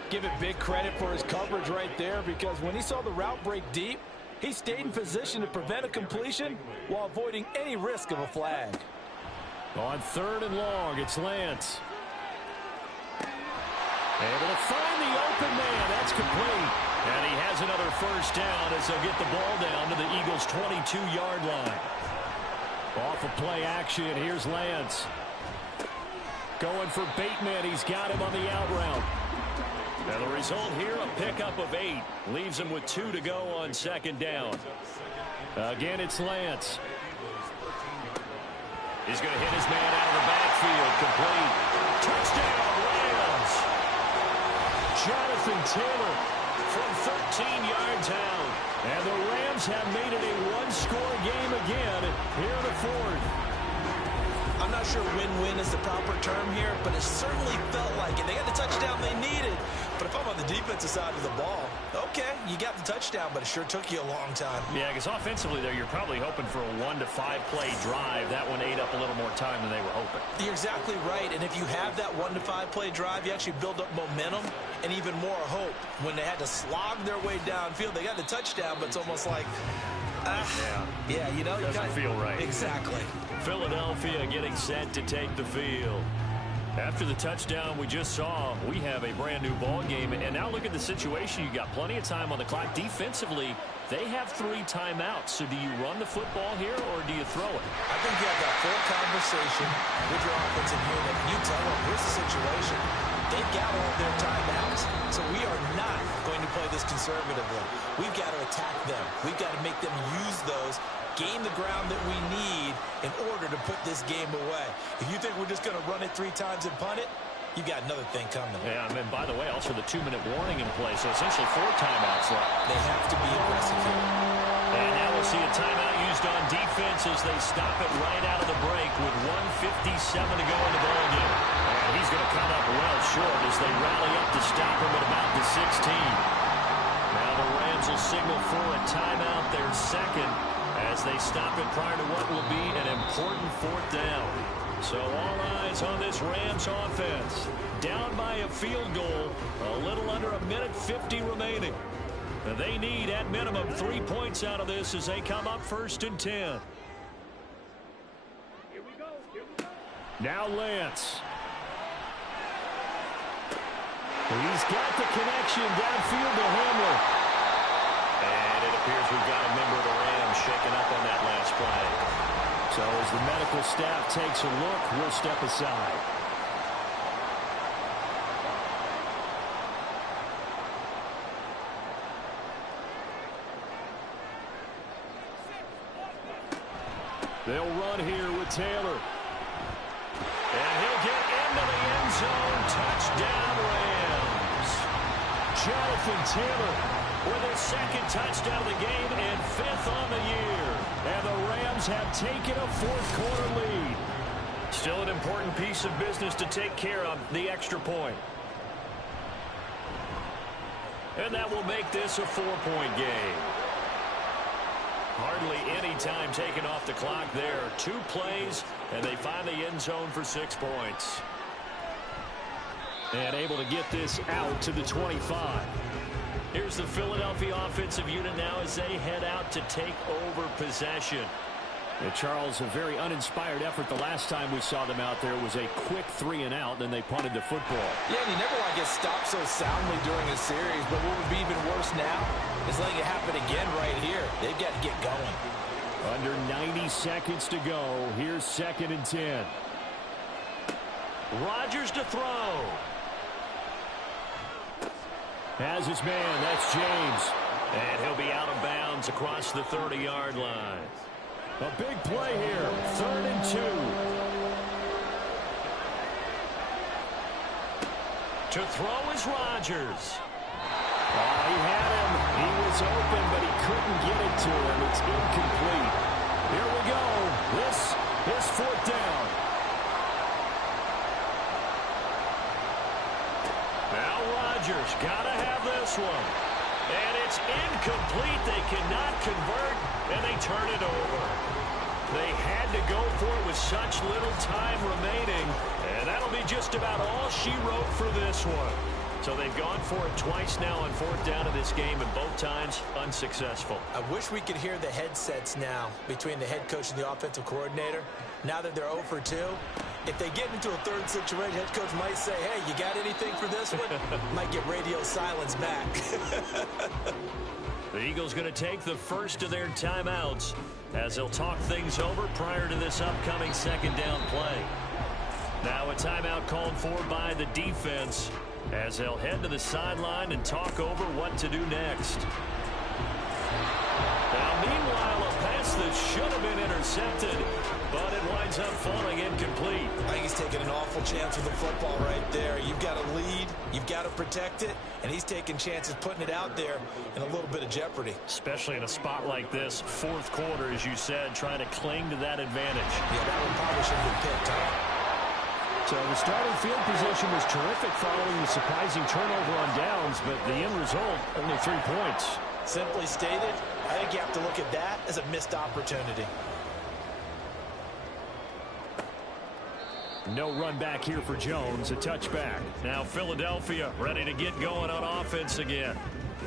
Give it big credit for his coverage right there, because when he saw the route break deep, he stayed in position to prevent a completion while avoiding any risk of a flag. On 3rd and long, it's Lance. Able to find the open man. That's complete. And he has another 1st down as they'll get the ball down to the Eagles' 22-yard line. Off of play action, here's Lance. Going for Bateman. He's got him on the out route. And the result here, a pickup of 8. Leaves him with 2 to go on 2nd down. Again, it's Lance. He's going to hit his man out of the backfield. Complete. Touchdown, Rams. Jonathan Taylor from 13 yards out. And the Rams have made it a 1-score game again here in the 4th. I'm not sure win-win is the proper term here, but it certainly felt like it. They got the touchdown they needed, But if I'm on the defensive side of the ball, okay, you got the touchdown, but it sure took you a long time. Yeah, because offensively there, you're probably hoping for a 1 to 5 play drive. That one ate up a little more time than they were hoping. You're exactly right. And if you have that 1 to 5 play drive, you actually build up momentum and even more hope. When they had to slog their way downfield, they got the touchdown, but it's almost like, yeah, you know, doesn't feel right. Exactly. Philadelphia getting set to take the field. After the touchdown we just saw, we have a brand new ball game. And now look at the situation. You got plenty of time on the clock. Defensively, they have 3 timeouts. So do you run the football here or do you throw it? I think you have that full conversation with your offensive unit. You tell them, here's the situation. They've got all their timeouts, so we are not going to play this conservatively. We've got to attack them. We've got to make them use those, gain the ground that we need in order to put this game away. If you think we're just going to run it 3 times and punt it, you got another thing coming. Yeah, and by the way, also the 2-minute warning in play, so essentially 4 timeouts left. They have to be aggressive here. And now we'll see a timeout used on defense as they stop it right out of the break with 1:57 to go in the ballgame. And he's going to come up well short as they rally up to stop him at about the 16. Now the Rams will signal for a timeout, their second, as they stop it prior to what will be an important 4th down. So all eyes on this Rams offense. Down by a field goal, a little under a minute 50 remaining. And they need, at minimum, 3 points out of this as they come up 1st and 10. Now Lance. He's got the connection downfield to Hamler. And it appears we've got a member of the Rams shaken up on that last play. So as the medical staff takes a look, we'll step aside. They'll run here with Taylor. And he'll get into the end zone. Touchdown, Rams. Jonathan Taylor with his 2nd touchdown of the game and 5th on the year. And the Rams have taken a 4th quarter lead. Still an important piece of business to take care of, the extra point. And that will make this a 4-point game. Hardly any time taken off the clock there. 2 plays, and they find the end zone for 6 points. And able to get this out to the 25. Here's the Philadelphia offensive unit now as they head out to take over possession. And Charles, a very uninspired effort the last time we saw them out there. It was a quick 3 and out, then they punted the football. Yeah, and you never want to get stopped so soundly during a series, but what would be even worse now is letting it happen again right here. They've got to get going. Under 90 seconds to go. Here's 2nd and 10. Rodgers to throw. Has his man, that's James. And he'll be out of bounds across the 30-yard line. A big play here, 3rd and 2. To throw is Rodgers. He had him. He was open, but he couldn't get it to him. It's incomplete. Here we go. This is 4th down. Now Rodgers got to have this one. And it's incomplete. They cannot convert, and they turn it over. They had to go for it with such little time remaining, and that'll be just about all she wrote for this one. So they've gone for it twice now on 4th down in this game, and both times unsuccessful. I wish we could hear the headsets now between the head coach and the offensive coordinator. Now that they're 0 for 2, if they get into a 3rd situation, head coach might say, hey, you got anything for this one? Might get radio silence back. The Eagles going to take the first of their timeouts as they'll talk things over prior to this upcoming 2nd down play. Now a timeout called for by the defense as they'll head to the sideline and talk over what to do next. Now, meanwhile, a pass that should have been intercepted, but it winds up falling incomplete. I think he's taking an awful chance with the football right there. You've got to lead, you've got to protect it, and he's taking chances putting it out there in a little bit of jeopardy. Especially in a spot like this, 4th quarter, as you said, trying to cling to that advantage. Yeah, that one probably should have been picked, huh? So the starting field position was terrific following the surprising turnover on downs, but the end result, only 3 points. Simply stated, I think you have to look at that as a missed opportunity. No run back here for Jones, a touchback. Now Philadelphia ready to get going on offense again.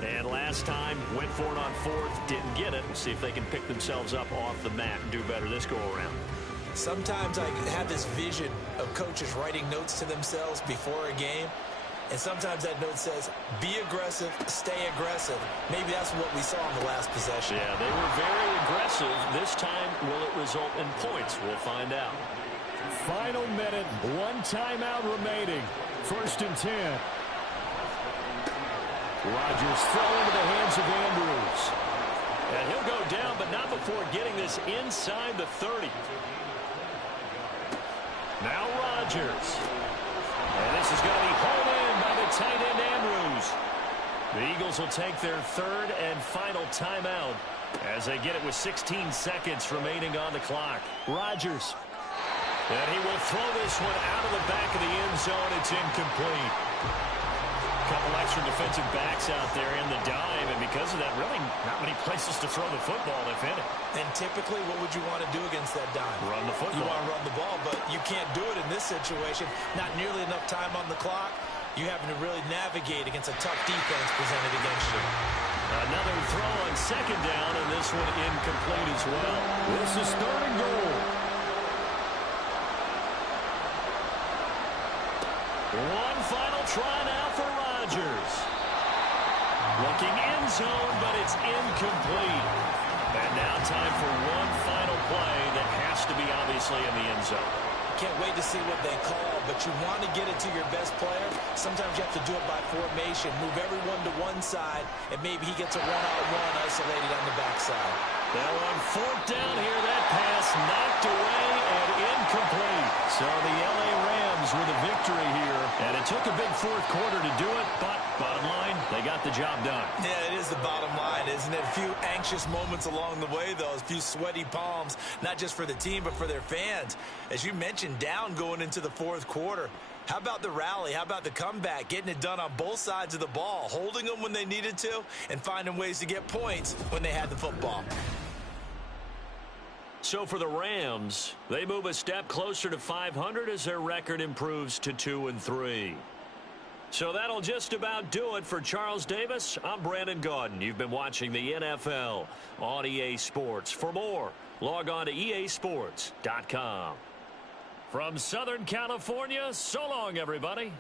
And last time, went for it on fourth, didn't get it. See if they can pick themselves up off the mat and do better this go-around. Sometimes I have this vision of coaches writing notes to themselves before a game, and sometimes that note says, be aggressive, stay aggressive. Maybe that's what we saw in the last possession. Yeah, they were very aggressive. This time, will it result in points? We'll find out. Final minute, 1 timeout remaining. 1st and 10. Rodgers throw into the hands of Andrews. And he'll go down, but not before getting this inside the 30. Now Rodgers. And this is going to be hauled in by the tight end Andrews. The Eagles will take their 3rd and final timeout as they get it with 16 seconds remaining on the clock. Rodgers. And he will throw this one out of the back of the end zone. It's incomplete. A couple extra defensive backs out there in the dime, and because of that, really not many places to throw the football, if any. And typically, what would you want to do against that dime? Run the football. You want to run the ball, but you can't do it in this situation. Not nearly enough time on the clock. You having to really navigate against a tough defense presented against you. Another throw on 2nd down, and this one incomplete as well. This is 3rd and goal. One final try now for Rodgers. Looking end zone, but it's incomplete. And now time for one final play that has to be obviously in the end zone. Can't wait to see what they call, but you want to get it to your best player. Sometimes you have to do it by formation. Move everyone to one side, and maybe he gets a one-on-one isolated on the backside. Now on 4th down here, that pass knocked away and incomplete. So the L.A. Rams with a victory here, and it took a big 4th quarter to do it, but bottom line, they got the job done. Yeah, it is the bottom line, isn't it? A few anxious moments along the way, though, a few sweaty palms, not just for the team, but for their fans. As you mentioned, down going into the 4th quarter. How about the rally? How about the comeback? Getting it done on both sides of the ball, holding them when they needed to, and finding ways to get points when they had the football. So for the Rams, they move a step closer to 500 as their record improves to 2-3. So that'll just about do it for Charles Davis. I'm Brandon Gaudin. You've been watching the NFL on EA Sports. For more, log on to easports.com. From Southern California, so long, everybody.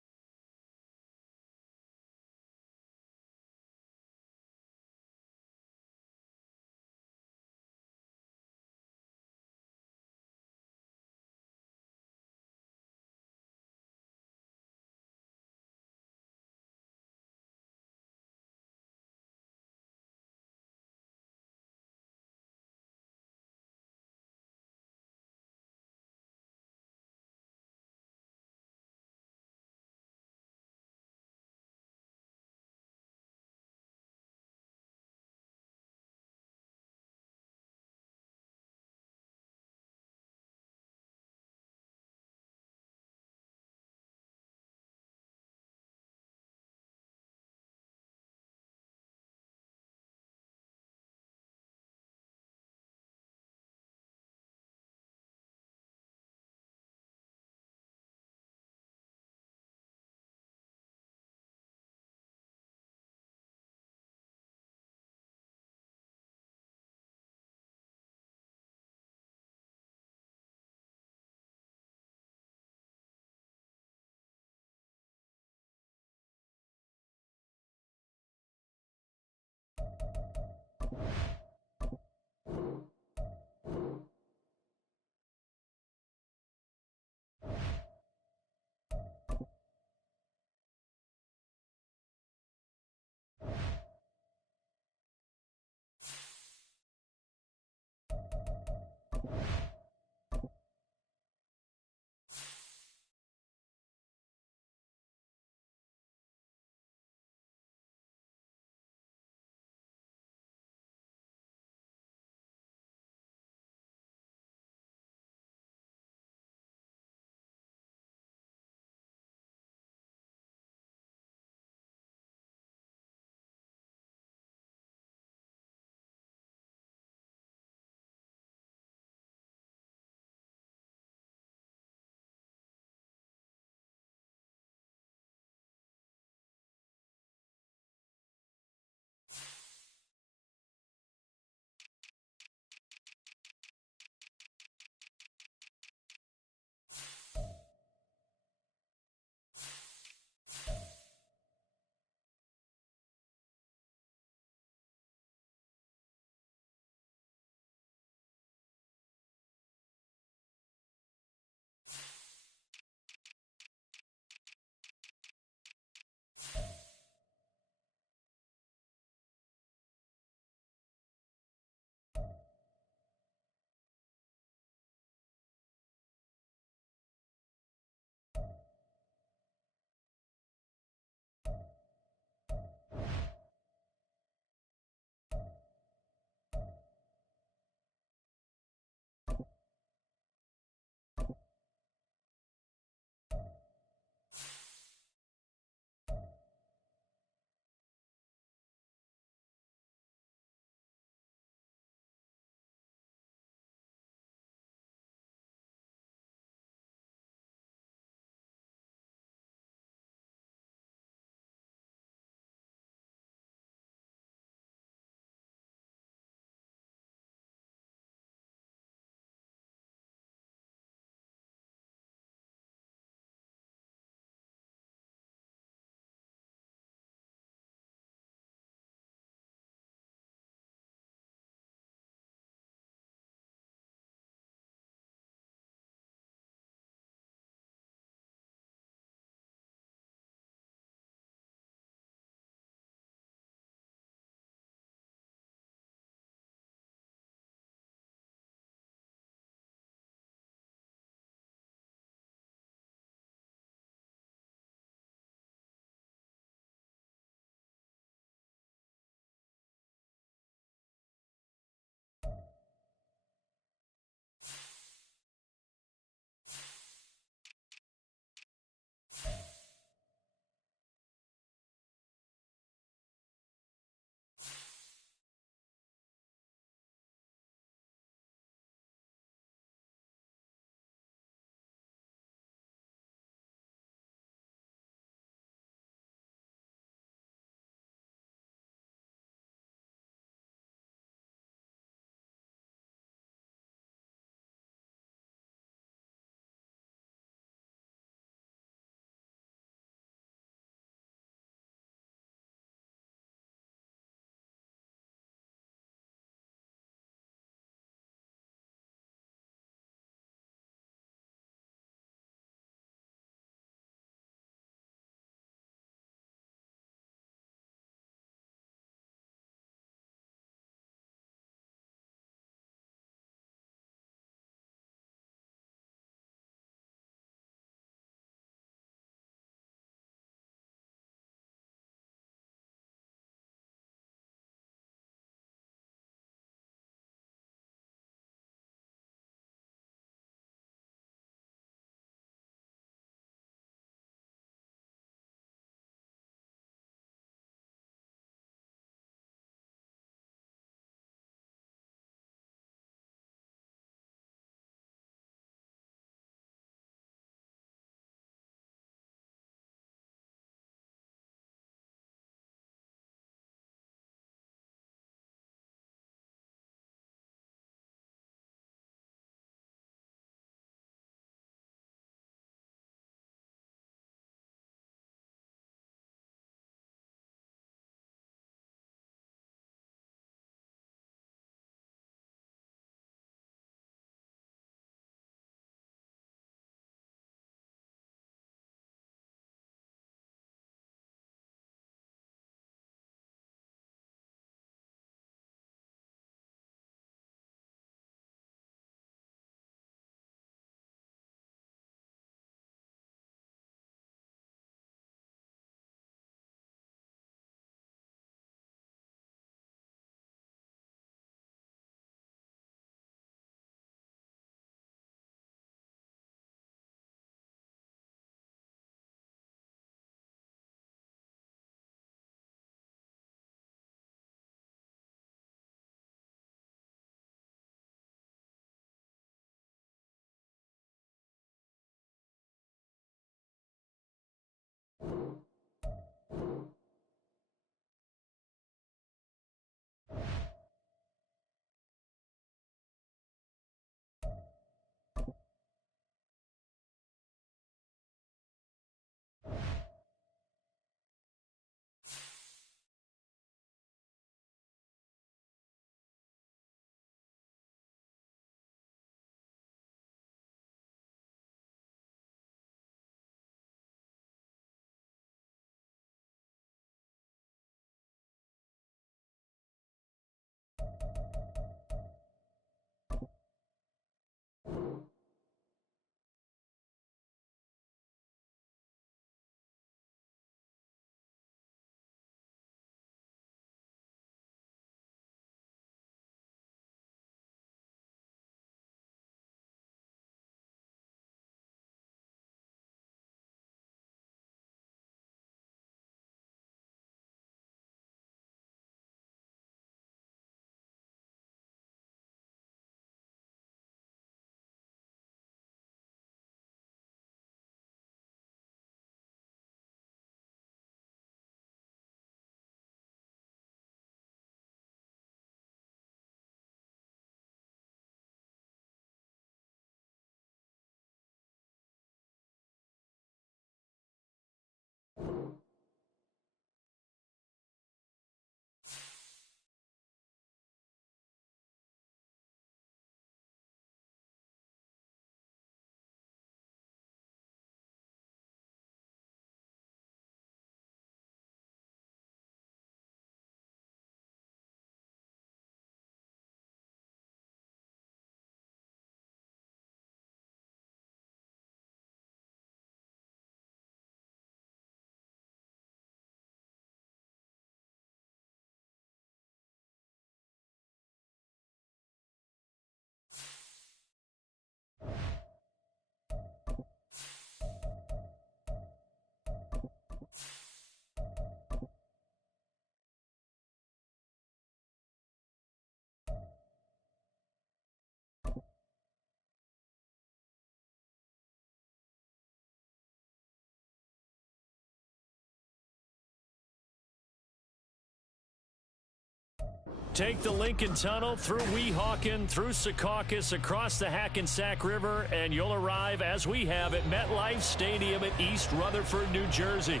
Take the Lincoln Tunnel through Weehawken, through Secaucus, across the Hackensack River, and you'll arrive, as we have, at MetLife Stadium at East Rutherford, New Jersey.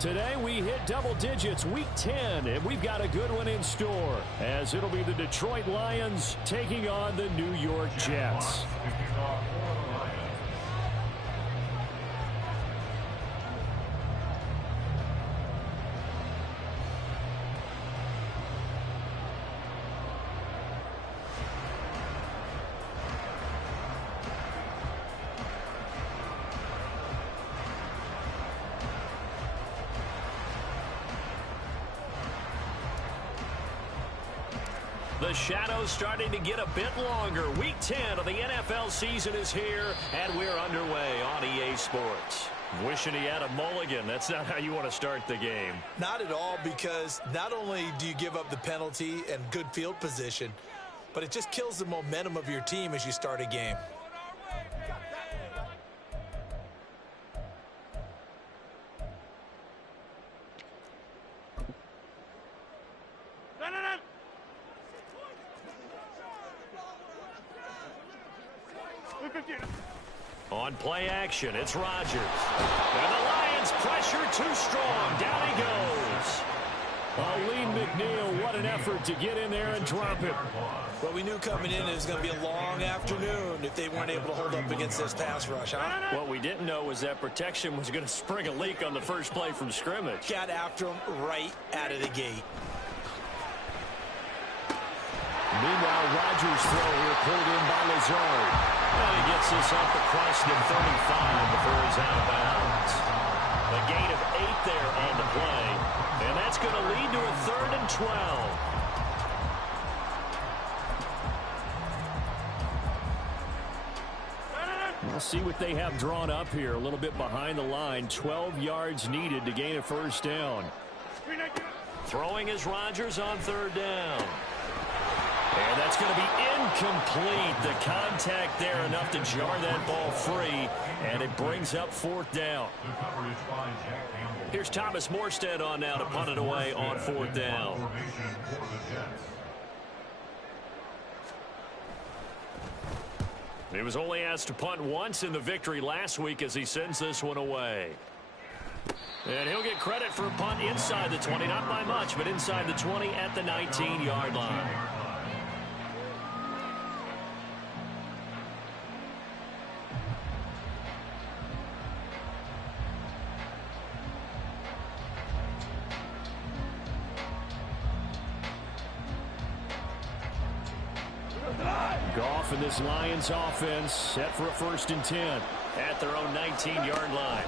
Today we hit double digits, Week 10, and we've got a good one in store, as it'll be the Detroit Lions taking on the New York Jets. The shadow's starting to get a bit longer. Week 10 of the NFL season is here, and we're underway on EA Sports. Wishing he had a mulligan. That's not how you want to start the game. Not at all, because not only do you give up the penalty and good field position, but it just kills the momentum of your team as you start a game. On play action, it's Rodgers. And the Lions pressure too strong. Down he goes. Alim McNeil, what an effort to get in there and drop it. Well, we knew coming in it was going to be a long afternoon if they weren't able to hold up against this pass rush, huh? What we didn't know was that protection was going to spring a leak on the first play from scrimmage. Got after him right out of the gate. Meanwhile, Rodgers' throw here pulled in by Lazard. And he gets this up across the 35 before he's out of bounds. A gain of 8 there on the play. And that's going to lead to a 3rd and 12. We'll see what they have drawn up here. A little bit behind the line. 12 yards needed to gain a first down. Throwing is Rodgers on 3rd down. And that's going to be incomplete. The contact there enough to jar that ball free, and it brings up 4th down. Here's Thomas Morstead on now to punt it away on 4th down. He was only asked to punt once in the victory last week as he sends this one away. And he'll get credit for a punt inside the 20, not by much, but inside the 20 at the 19-yard line. Goff and this Lions offense set for a 1st and 10 at their own 19-yard line.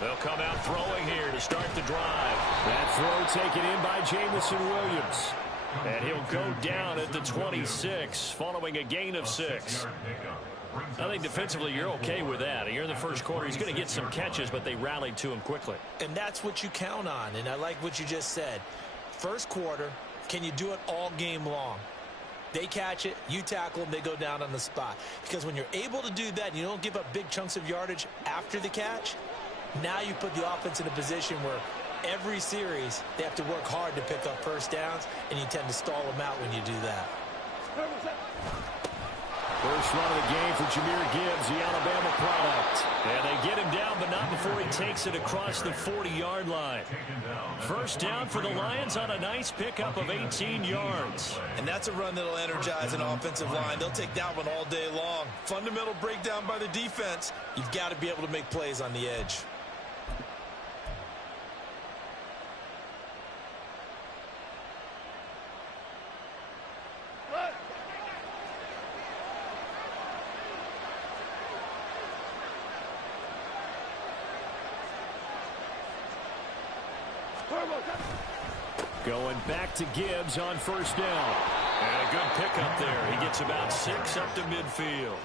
They'll come out throwing here to start the drive. That throw taken in by Jameson Williams. And he'll go down at the 26 following a gain of 6. I think defensively you're okay with that. You're in the first quarter. He's going to get some catches, but they rallied to him quickly. And that's what you count on, and I like what you just said. First quarter, can you do it all game long? They catch it, you tackle them, they go down on the spot. Because when you're able to do that and you don't give up big chunks of yardage after the catch, now you put the offense in a position where every series they have to work hard to pick up first downs, and you tend to stall them out when you do that. First run of the game for Jahmyr Gibbs, the Alabama product. And they get him down, but not before he takes it across the 40-yard line. First down for the Lions on a nice pickup of 18 yards. And that's a run that'll energize an offensive line. They'll take that one all day long. Fundamental breakdown by the defense. You've got to be able to make plays on the edge. Going back to Gibbs on first down. And a good pickup there. He gets about 6 up to midfield.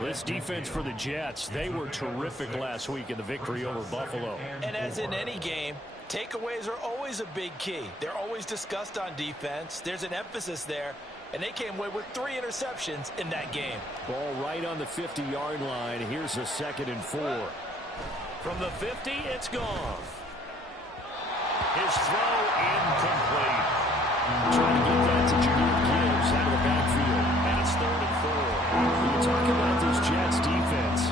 This defense for the Jets, they were terrific last week in the victory over Buffalo. And as in any game, takeaways are always a big key. They're always discussed on defense. There's an emphasis there. And they came away with 3 interceptions in that game. Ball right on the 50-yard line. Here's a 2nd and 4. From the 50, it's Goff. His throw incomplete. Trying to get that to Jahmyr Gibbs out of the backfield. And it's 3rd and 4. When you talk about this Jets defense,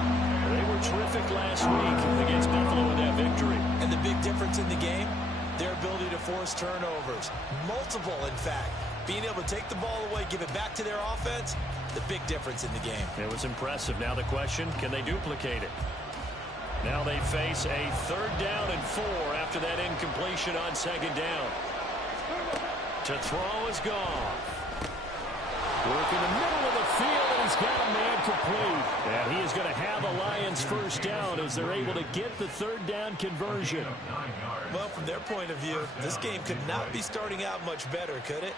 They were terrific last week against Buffalo in that victory. And the big difference in the game, their ability to force turnovers. Multiple, in fact. Being able to take the ball away, give it back to their offense, the big difference in the game. It was impressive. Now the question, can they duplicate it? Now they face a 3rd down and 4 after that incompletion on 2nd down. To throw is gone. work in the middle of the field, and he's got a man complete. And he is going to have the Lions first down as they're able to get the 3rd down conversion. Well, from their point of view, this game could not be starting out much better, could it?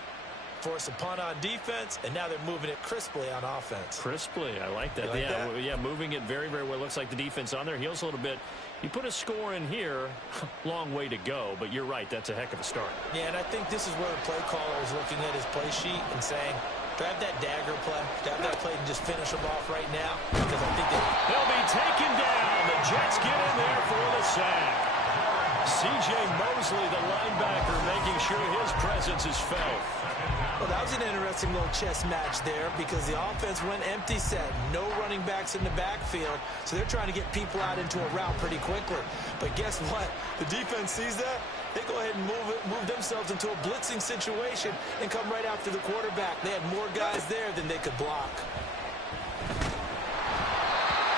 Force a punt on defense, and now they're moving it crisply on offense. Crisply, I like that. Yeah, moving it very, very well. Looks like the defense on their heels a little bit. You put a score in here, long way to go, but you're right, that's a heck of a start. Yeah, and I think this is where the play caller is looking at his play sheet and saying, grab that dagger play, grab that play and just finish them off right now, because I think they'll be taken down. The Jets get in there for the sack. C.J. Mosley, the linebacker, making sure his presence is felt. Well, that was an interesting little chess match there because the offense went empty set. No running backs in the backfield, so they're trying to get people out into a route pretty quickly. But guess what? The defense sees that. They go ahead and move themselves into a blitzing situation and come right after the quarterback. They had more guys there than they could block.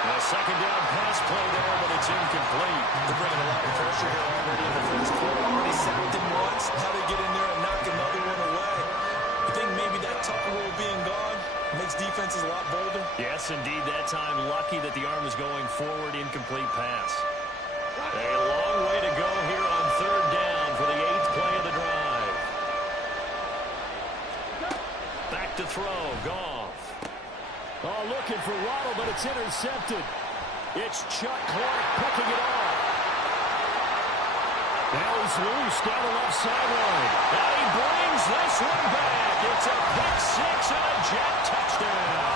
A 2nd down pass play there, but it's incomplete. They're bringing a lot of pressure here already in the first quarter. Already sacked him once. Now they get in there and knock another one away. I think maybe that Tucker rule being gone makes defenses a lot bolder. Yes, indeed. That time, lucky that the arm was going forward. Incomplete pass. A long way to go here on 3rd down for the 8th play of the drive. Back to throw. Goff. Oh, looking for Waddle, but it's intercepted. It's Chuck Clark picking it off. Now he's loose down the left sideline. And he brings this one back. It's a pick 6 and a Jet touchdown.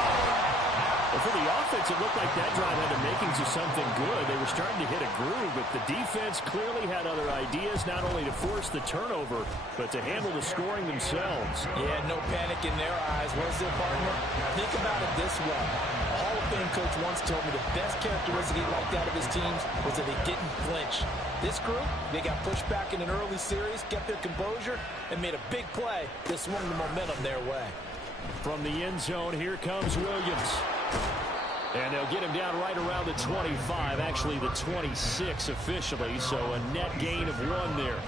Well, for the offense, it looked like that drive had the makings of something good. They were starting to hit a groove, but the defense clearly had other ideas, not only to force the turnover, but to handle the scoring themselves. Yeah, no panic in their eyes. Where's their partner? Think about it this way. A Hall of Fame coach once told me the best characteristic he liked out of his teams was that they didn't flinch. This group, they got pushed back in an early series, kept their composure, and made a big play that swung the momentum their way. From the end zone, here comes Williams. And they'll get him down right around the 25, actually the 26 officially, so a net gain of 1 there.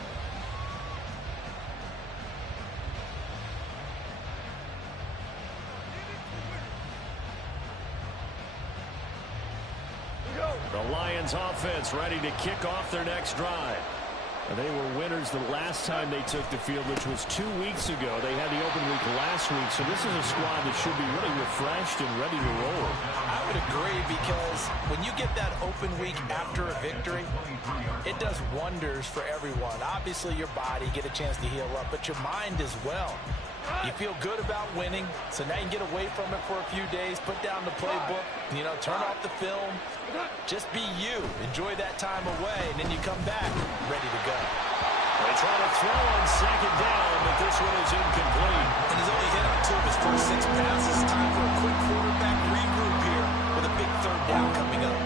The Lions offense ready to kick off their next drive. They were winners the last time they took the field, which was 2 weeks ago. They had the open week last week, so this is a squad that should be really refreshed and ready to roll. I would agree because when you get that open week after a victory, it does wonders for everyone. Obviously, your body, get a chance to heal up, but your mind as well. You feel good about winning, so now you can get away from it for a few days, put down the playbook, turn off the film, just be you. Enjoy that time away, and then you come back ready to go. They try to throw on 2nd down, but this one is incomplete. And he's only hit on 2 of his first 6 passes. Time for a quick quarterback regroup here with a big 3rd down coming up.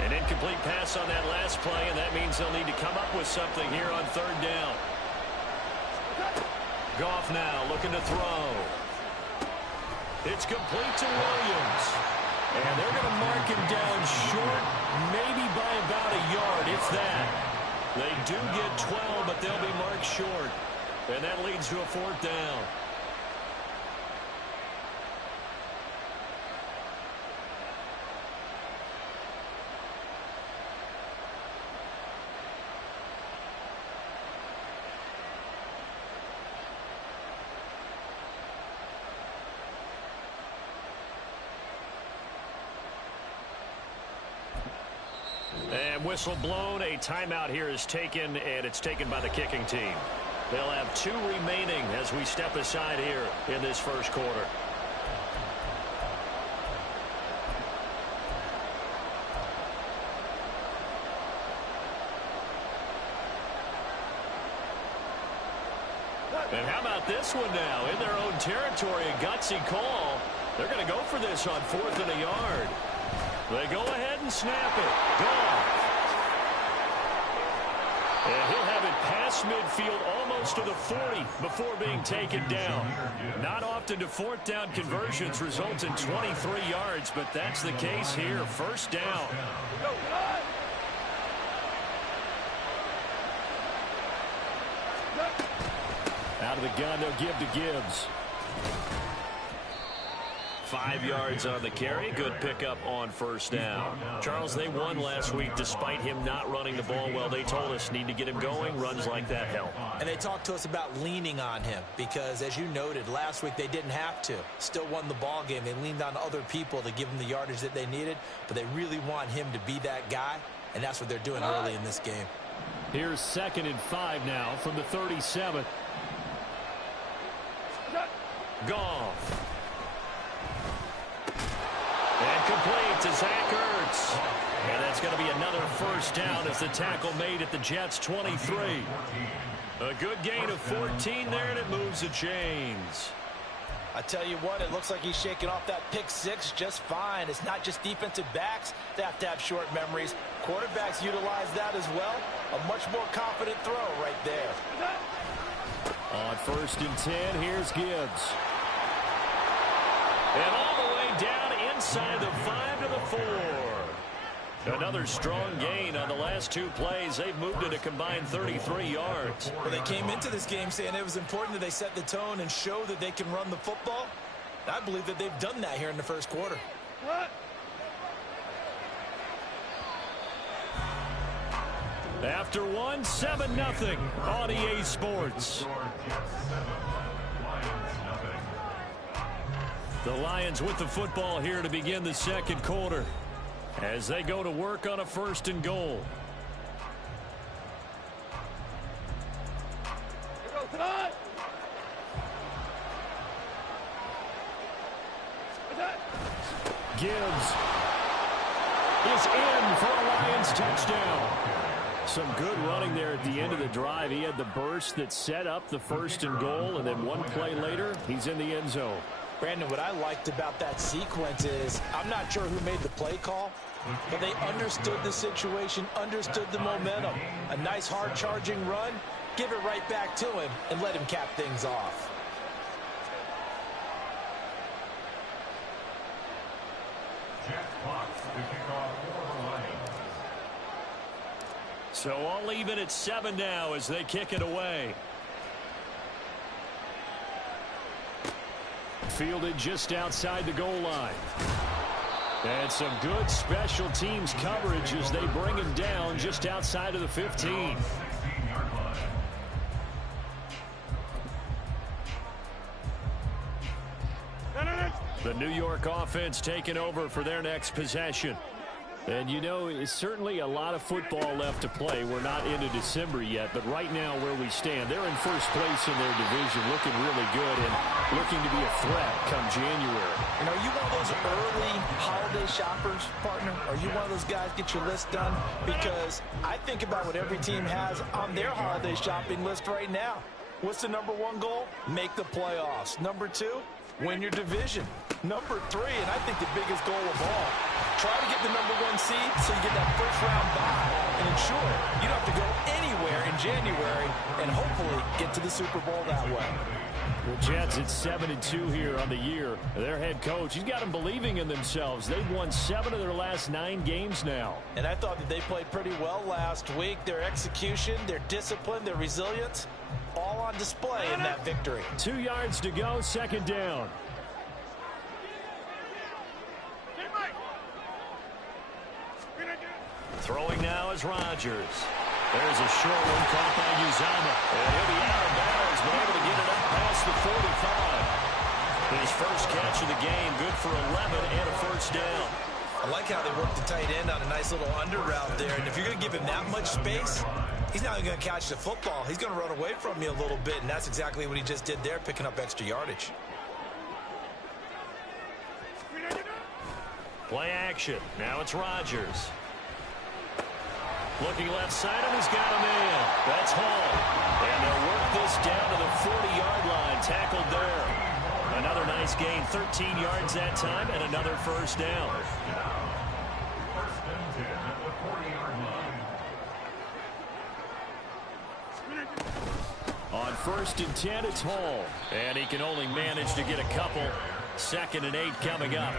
An incomplete pass on that last play, and that means they'll need to come up with something here on 3rd down. Goff now looking to throw. It's complete to Williams. And they're going to mark him down short, maybe by about a yard, if that. They do get 12, but they'll be marked short. And that leads to a 4th down. And whistle blown. A timeout here is taken, and it's taken by the kicking team. They'll have 2 remaining as we step aside here in this first quarter. And how about this one now? In their own territory, a gutsy call. They're going to go for this on 4th and a yard. They go ahead and snap it. Goff. And he'll have it past midfield almost to the 40 before being taken down. Not often do 4th down conversions result in 23 yards, but that's the case here. First down. Out of the gun, they'll give to Gibbs. 5 yards on the carry. Good pickup on first down. Charles, they won last week despite him not running the ball well. They told us need to get him going. Runs like that help. And they talked to us about leaning on him because, as you noted, last week they didn't have to. Still won the ball game. They leaned on other people to give them the yardage that they needed, but they really want him to be that guy, and that's what they're doing early in this game. Here's 2nd and 5 now from the 37. Goff. And complete to Zach Ertz. And that's going to be another first down as the tackle made at the Jets' 23. A good gain of 14 there, and it moves the chains. I tell you what, it looks like he's shaking off that pick six just fine. It's not just defensive backs that have to have short memories. Quarterbacks utilize that as well. A much more confident throw right there. On 1st and 10, here's Gibbs. And all the way down inside the 5 to the 4. Another strong gain on the last 2 plays. They've moved it a combined 33 yards. Well, they came into this game saying it was important that they set the tone and show that they can run the football. I believe that they've done that here in the first quarter. After one, 7-0 on EA Sports. The Lions with the football here to begin the second quarter as they go to work on a 1st and goal. Gibbs is in for a Lions touchdown. Some good running there at the end of the drive. He had the burst that set up the 1st and goal, and then one play later, he's in the end zone. Brandon, what I liked about that sequence is I'm not sure who made the play call, but they understood the situation, understood the momentum. A nice hard-charging run, give it right back to him, and let him cap things off. So all even at 7 now as they kick it away. Fielded just outside the goal line. And some good special teams coverage as they bring him down just outside of the 15. The New York offense taking over for their next possession. And, you know, it's certainly a lot of football left to play. We're not into December yet, but right now where we stand, they're in first place in their division, looking really good and looking to be a threat come January. And are you one of those early holiday shoppers, partner? Are you one of those guys get your list done? Because I think about what every team has on their holiday shopping list right now. What's the number 1 goal? Make the playoffs. Number 2, win your division. Number 3, and I think the biggest goal of all, try to get the number 1 seed so you get that first-round bye and ensure you don't have to go anywhere in January and hopefully get to the Super Bowl that way. The Jets at 7-2 here on the year. Their head coach, he's got them believing in themselves. They've won 7 of their last 9 games now. And I thought that they played pretty well last week. Their execution, their discipline, their resilience, all on display in that victory. 2 yards to go, 2nd down. Throwing now is Rodgers. There's a short one caught by Uzomah. And he'll be out of bounds, but able to get it up past the 45. His first catch of the game, good for 11 and a first down. I like how they worked the tight end on a nice little under route there. And if you're going to give him that much space, he's not going to catch the football. He's going to run away from you a little bit, and that's exactly what he just did there, picking up extra yardage. Play action. Now it's Rodgers. Looking left side, and he's got him in. That's Hall. And they'll work this down to the 40-yard line. Tackled there. Another nice gain, 13 yards that time, and another first down. On 1st and 10, it's Hall. And he can only manage to get a couple. 2nd and 8 coming up.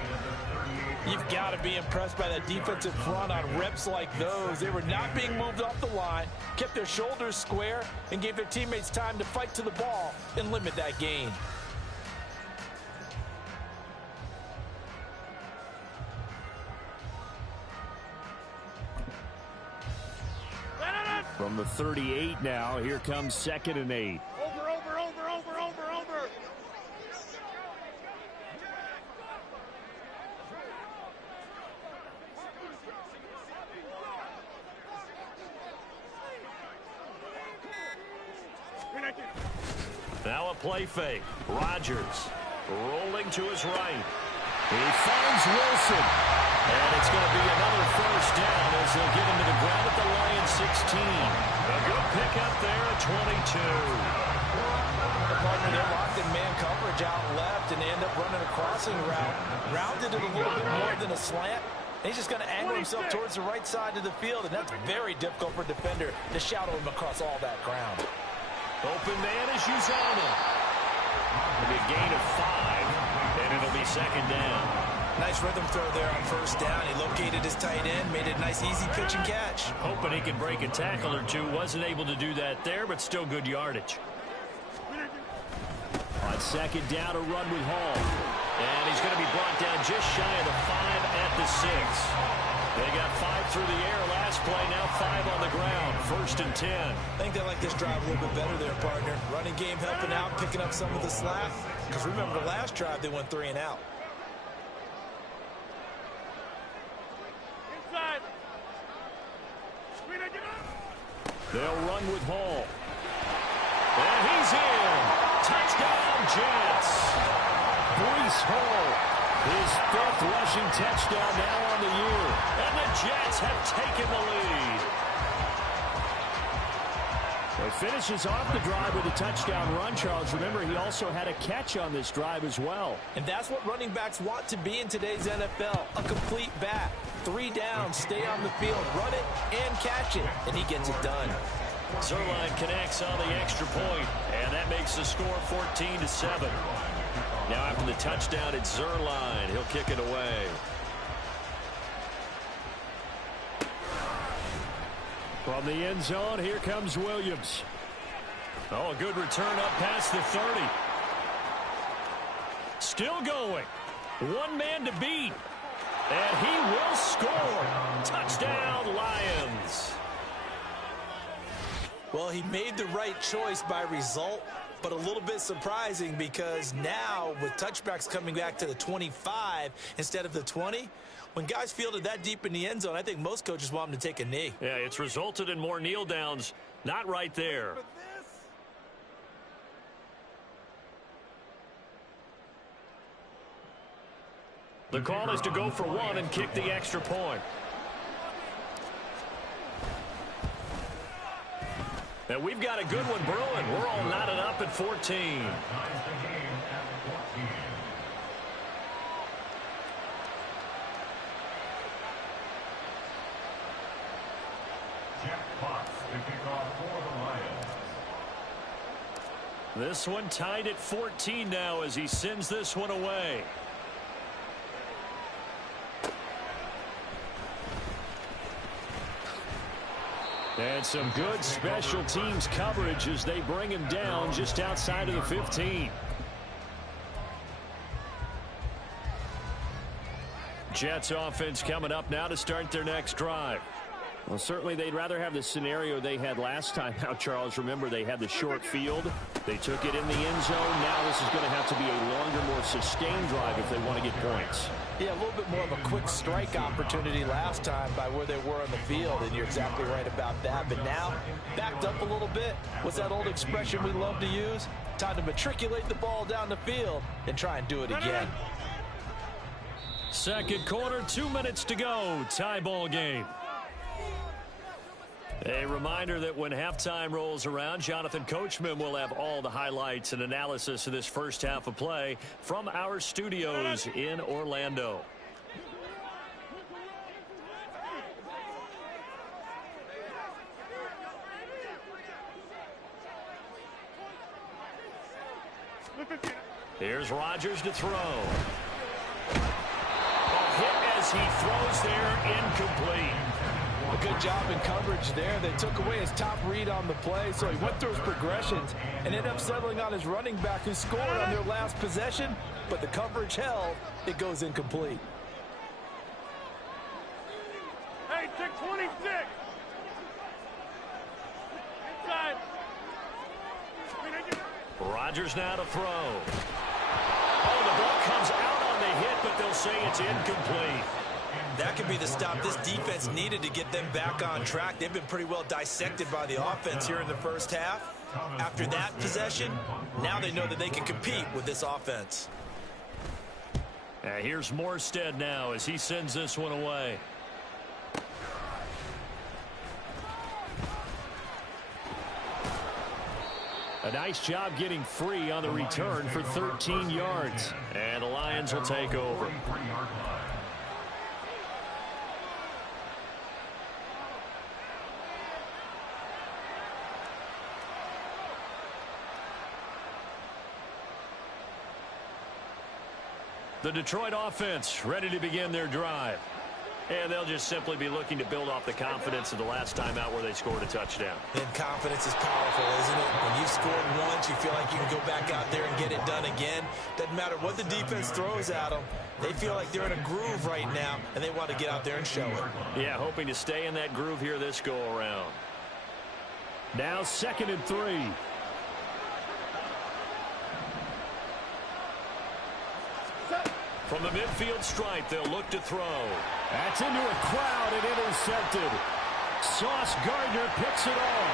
You've got to be impressed by that defensive front on reps like those. They were not being moved off the line, kept their shoulders square, and gave their teammates time to fight to the ball and limit that gain. From the 38 now, here comes 2nd and 8. Over. Now a play fake. Rodgers rolling to his right. He finds Wilson. And it's going to be another first down as they'll get him to the ground at the Lions 16. A good pickup there at 22. The partner, they're locked in man coverage out left, and they end up running a crossing route. Rounded it a little bit more than a slant. And he's just going to angle himself towards the right side of the field, and that's very difficult for a defender to shadow him across all that ground. Open man is Uzomah. It'll be a gain of 5, and it'll be 2nd down. Nice rhythm throw there on 1st down. He located his tight end, made it a nice easy pitch and catch. Hoping he could break a tackle or two. Wasn't able to do that there, but still good yardage. On 2nd down, a run with Hall. And he's going to be brought down just shy of the 5 at the 6. They got 5 through the air last play, now 5 on the ground. 1st and 10. I think they like this drive a little bit better there, partner. Running game helping out, picking up some of the slack. Because remember, the last drive, they went 3 and out. They'll run with Hall. And he's in. Touchdown, Jets. Breece Hall, his 5th rushing touchdown now on the year. And the Jets have taken the lead. Well, he finishes off the drive with a touchdown run, Charles. Remember, he also had a catch on this drive as well. And that's what running backs want to be in today's NFL, a complete back. 3 downs, stay on the field, run it, and catch it. And he gets it done. Zuerlein connects on the extra point, and that makes the score 14-7. Now after the touchdown, it's Zuerlein. He'll kick it away. From the end zone, here comes Williams. Oh, a good return up past the 30. Still going. 1 man to beat. And he will score. Touchdown, Lions. Well, he made the right choice by result, but a little bit surprising because now with touchbacks coming back to the 25 instead of the 20, when guys fielded that deep in the end zone, I think most coaches want them to take a knee. Yeah, it's resulted in more kneel downs. Not right there. The call is to go for 1 and kick the extra point. And we've got a good one brewing. We're all knotted up at 14. This one tied at 14 now as he sends this one away. And some good special teams coverage as they bring him down just outside of the 15. Jets offense coming up now to start their next drive. Well, certainly they'd rather have the scenario they had last time out, Charles. Remember, they had the short field. They took it in the end zone. Now this is going to have to be a longer, more sustained drive if they want to get points. Yeah, a little bit more of a quick strike opportunity last time by where they were on the field, and you're exactly right about that. But now, backed up a little bit. What's that old expression we love to use? Time to matriculate the ball down the field and try and do it again. Second quarter, 2 minutes to go. Tie ball game. A reminder that when halftime rolls around, Jonathan Coachman will have all the highlights and analysis of this first half of play from our studios in Orlando. Here's Rodgers to throw. A hit as he throws there, incomplete. A good job in coverage there. They took away his top read on the play, so he went through his progressions and ended up settling on his running back who scored on their last possession, but the coverage held. It goes incomplete. Hey, take 26. Inside. Rodgers now to throw. Oh, the ball comes out on the hit, but they'll say it's incomplete. That could be the stop this defense needed to get them back on track. They've been pretty well dissected by the offense here in the first half. After that possession, now they know that they can compete with this offense. Here's Morstead now as he sends this one away. A nice job getting free on the return for 13 yards. And the Lions will take over. The Detroit offense ready to begin their drive. And they'll just simply be looking to build off the confidence of the last time out where they scored a touchdown. And confidence is powerful, isn't it? When you've scored once, you feel like you can go back out there and get it done again. Doesn't matter what the defense throws at them. They feel like they're in a groove right now, and they want to get out there and show it. Yeah, hoping to stay in that groove here this go-around. Now 2nd and 3. From the midfield stripe, they'll look to throw. That's into a crowd and intercepted. Sauce Gardner picks it off.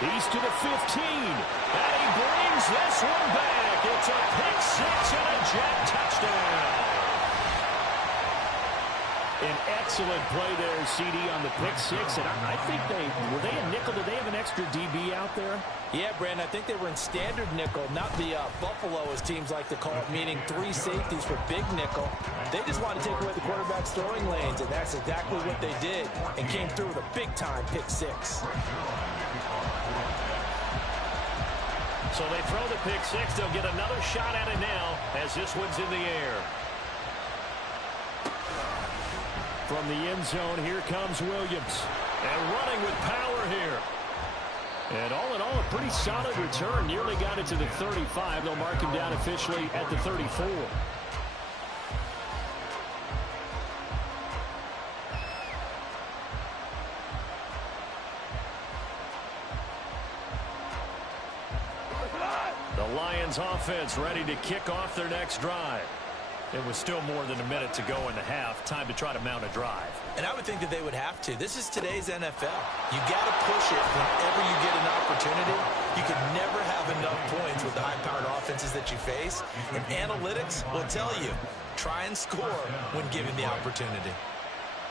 He's to the 15. And he brings this one back. It's a pick six and a jet touchdown. An excellent play there, CD, on the pick six. And I think were they a nickel? Did they have an extra DB out there? Yeah, Brandon, I think they were in standard nickel, not the Buffalo, as teams like to call it, meaning 3 safeties for big nickel. They just wanted to take away the quarterback's throwing lanes, and that's exactly what they did, and came through with a big-time pick six. So they throw the pick six. They'll get another shot at it now as this one's in the air. From the end zone, here comes Williams. And running with power here. And all in all, a pretty solid return. Nearly got it to the 35. They'll mark him down officially at the 34. The Lions offense ready to kick off their next drive. It was still more than a minute to go in the half. Time to try to mount a drive. And I would think that they would have to. This is today's NFL. You got to push it whenever you get an opportunity. You could never have enough points with the high-powered offenses that you face. And analytics will tell you, try and score when given the opportunity.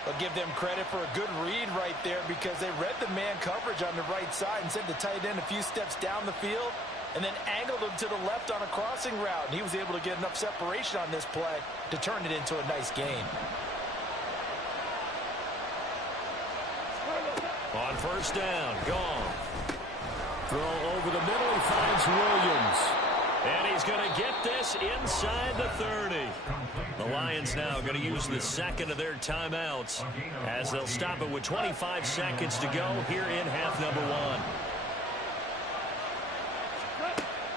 I'll give them credit for a good read right there because they read the man coverage on the right side and sent the tight end a few steps down the field and then angled him to the left on a crossing route. And he was able to get enough separation on this play to turn it into a nice gain. On first down, gone. Throw over the middle, he finds Williams. And he's going to get this inside the 30. The Lions now going to use the second of their timeouts as they'll stop it with 25 seconds to go here in half number 1.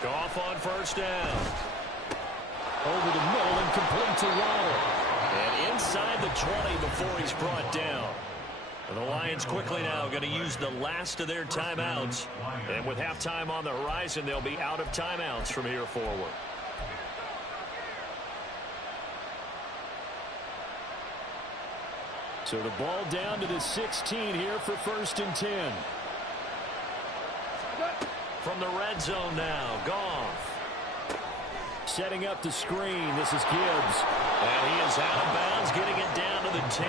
Goff on first down. Over the middle and complete to Waddle. And inside the 20 before he's brought down. And the Lions quickly now going to use the last of their timeouts. And with halftime on the horizon, they'll be out of timeouts from here forward. So the ball down to the 16 here for 1st and 10. From the red zone now, Goff. Setting up the screen, this is Gibbs. And he is out of bounds, getting it down to the 10.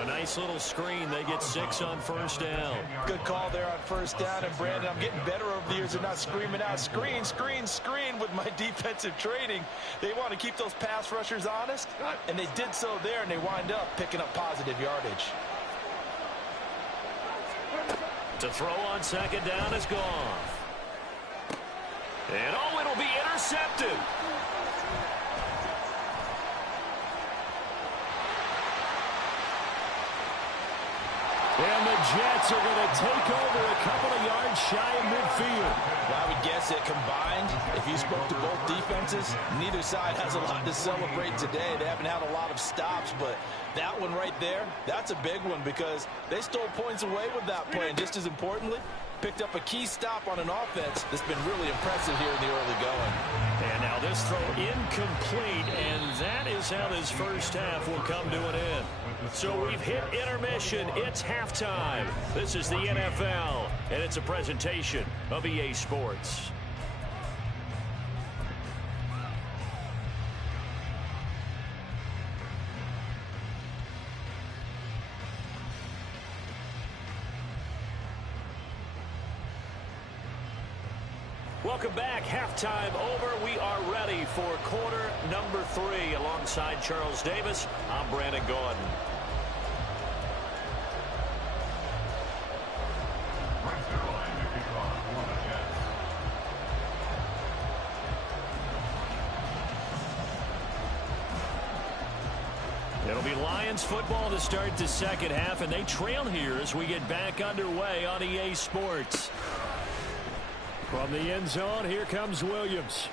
A nice nice little screen. They get 6 on first down. Good call there on first down. And, Brandon, I'm getting better over the years of not screaming out, screen, screen, screen with my defensive training. They want to keep those pass rushers honest, and they did so there, and they wind up picking up positive yardage. To throw on second down is gone. And, oh, it'll be intercepted. And the Jets are going to take over a couple of yards shy of midfield. Well, I would guess that combined, if you spoke to both defenses, neither side has a lot to celebrate today. They haven't had a lot of stops, but that one right there, that's a big one because they stole points away with that play. And just as importantly, picked up a key stop on an offense that's been really impressive here in the early going. And now this throw incomplete, and that is how this first half will come to an end. So we've hit intermission. It's halftime. This is the NFL, and it's a presentation of EA Sports. Welcome back. Halftime over. We are ready for quarter number 3. Alongside Charles Davis, I'm Brandon Gaudin. It'll be Lions football to start the second half, and they trail here as we get back underway on EA Sports. From the end zone, here comes Williams.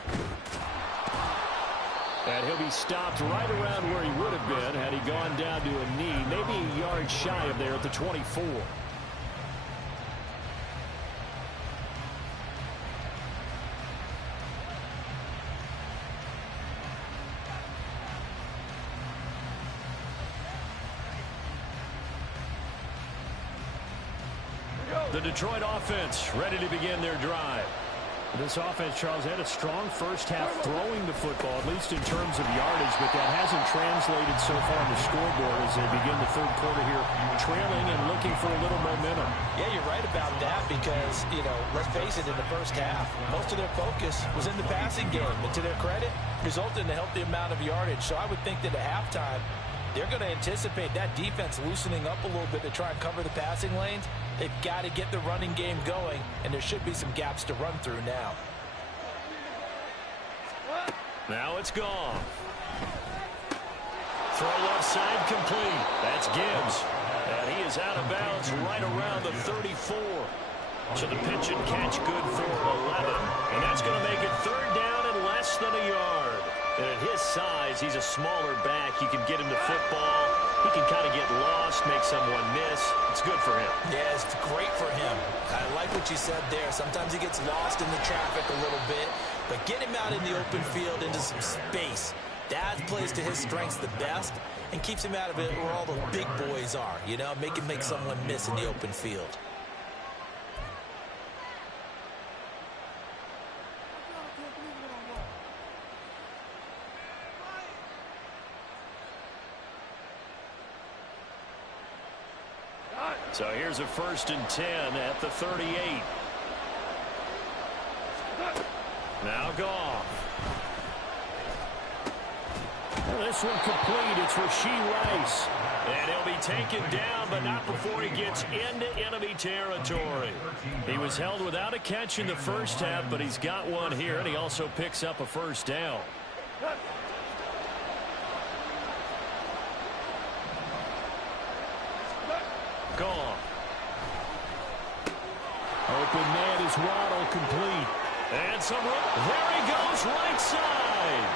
And he'll be stopped right around where he would have been had he gone down to a knee, maybe a yard shy of there at the 24. The Detroit offense ready to begin their drive. This offense, Charles, had a strong first half throwing the football, at least in terms of yardage, but that hasn't translated so far on the scoreboard as they begin the third quarter here, trailing and looking for a little momentum. Yeah, you're right about that because, let's face it, in the first half, most of their focus was in the passing game. And to their credit, resulted in a healthy amount of yardage. So I would think that at halftime, they're going to anticipate that defense loosening up a little bit to try and cover the passing lanes. They've got to get the running game going, and there should be some gaps to run through now. Now it's gone. Throw left side complete. That's Gibbs. And he is out of bounds right around the 34. So the pitch and catch good for 11. And that's going to make it third down and less than a yard. And at his size, he's a smaller back. You can get him to football. He can kind of get lost, make someone miss. It's good for him. Yeah, it's great for him. I like what you said there. Sometimes he gets lost in the traffic a little bit, but get him out in the open field into some space. That plays to his strengths the best and keeps him out of it where all the big boys are, make him make someone miss in the open field. So here's a 1st and 10 at the 38. Now Goff. Well, this one complete. It's Rashee Rice. And he'll be taken down, but not before he gets into enemy territory. He was held without a catch in the first half, but he's got one here, and he also picks up a first down. Gone. Open man is Waddle, complete. And some room. There he goes, right side.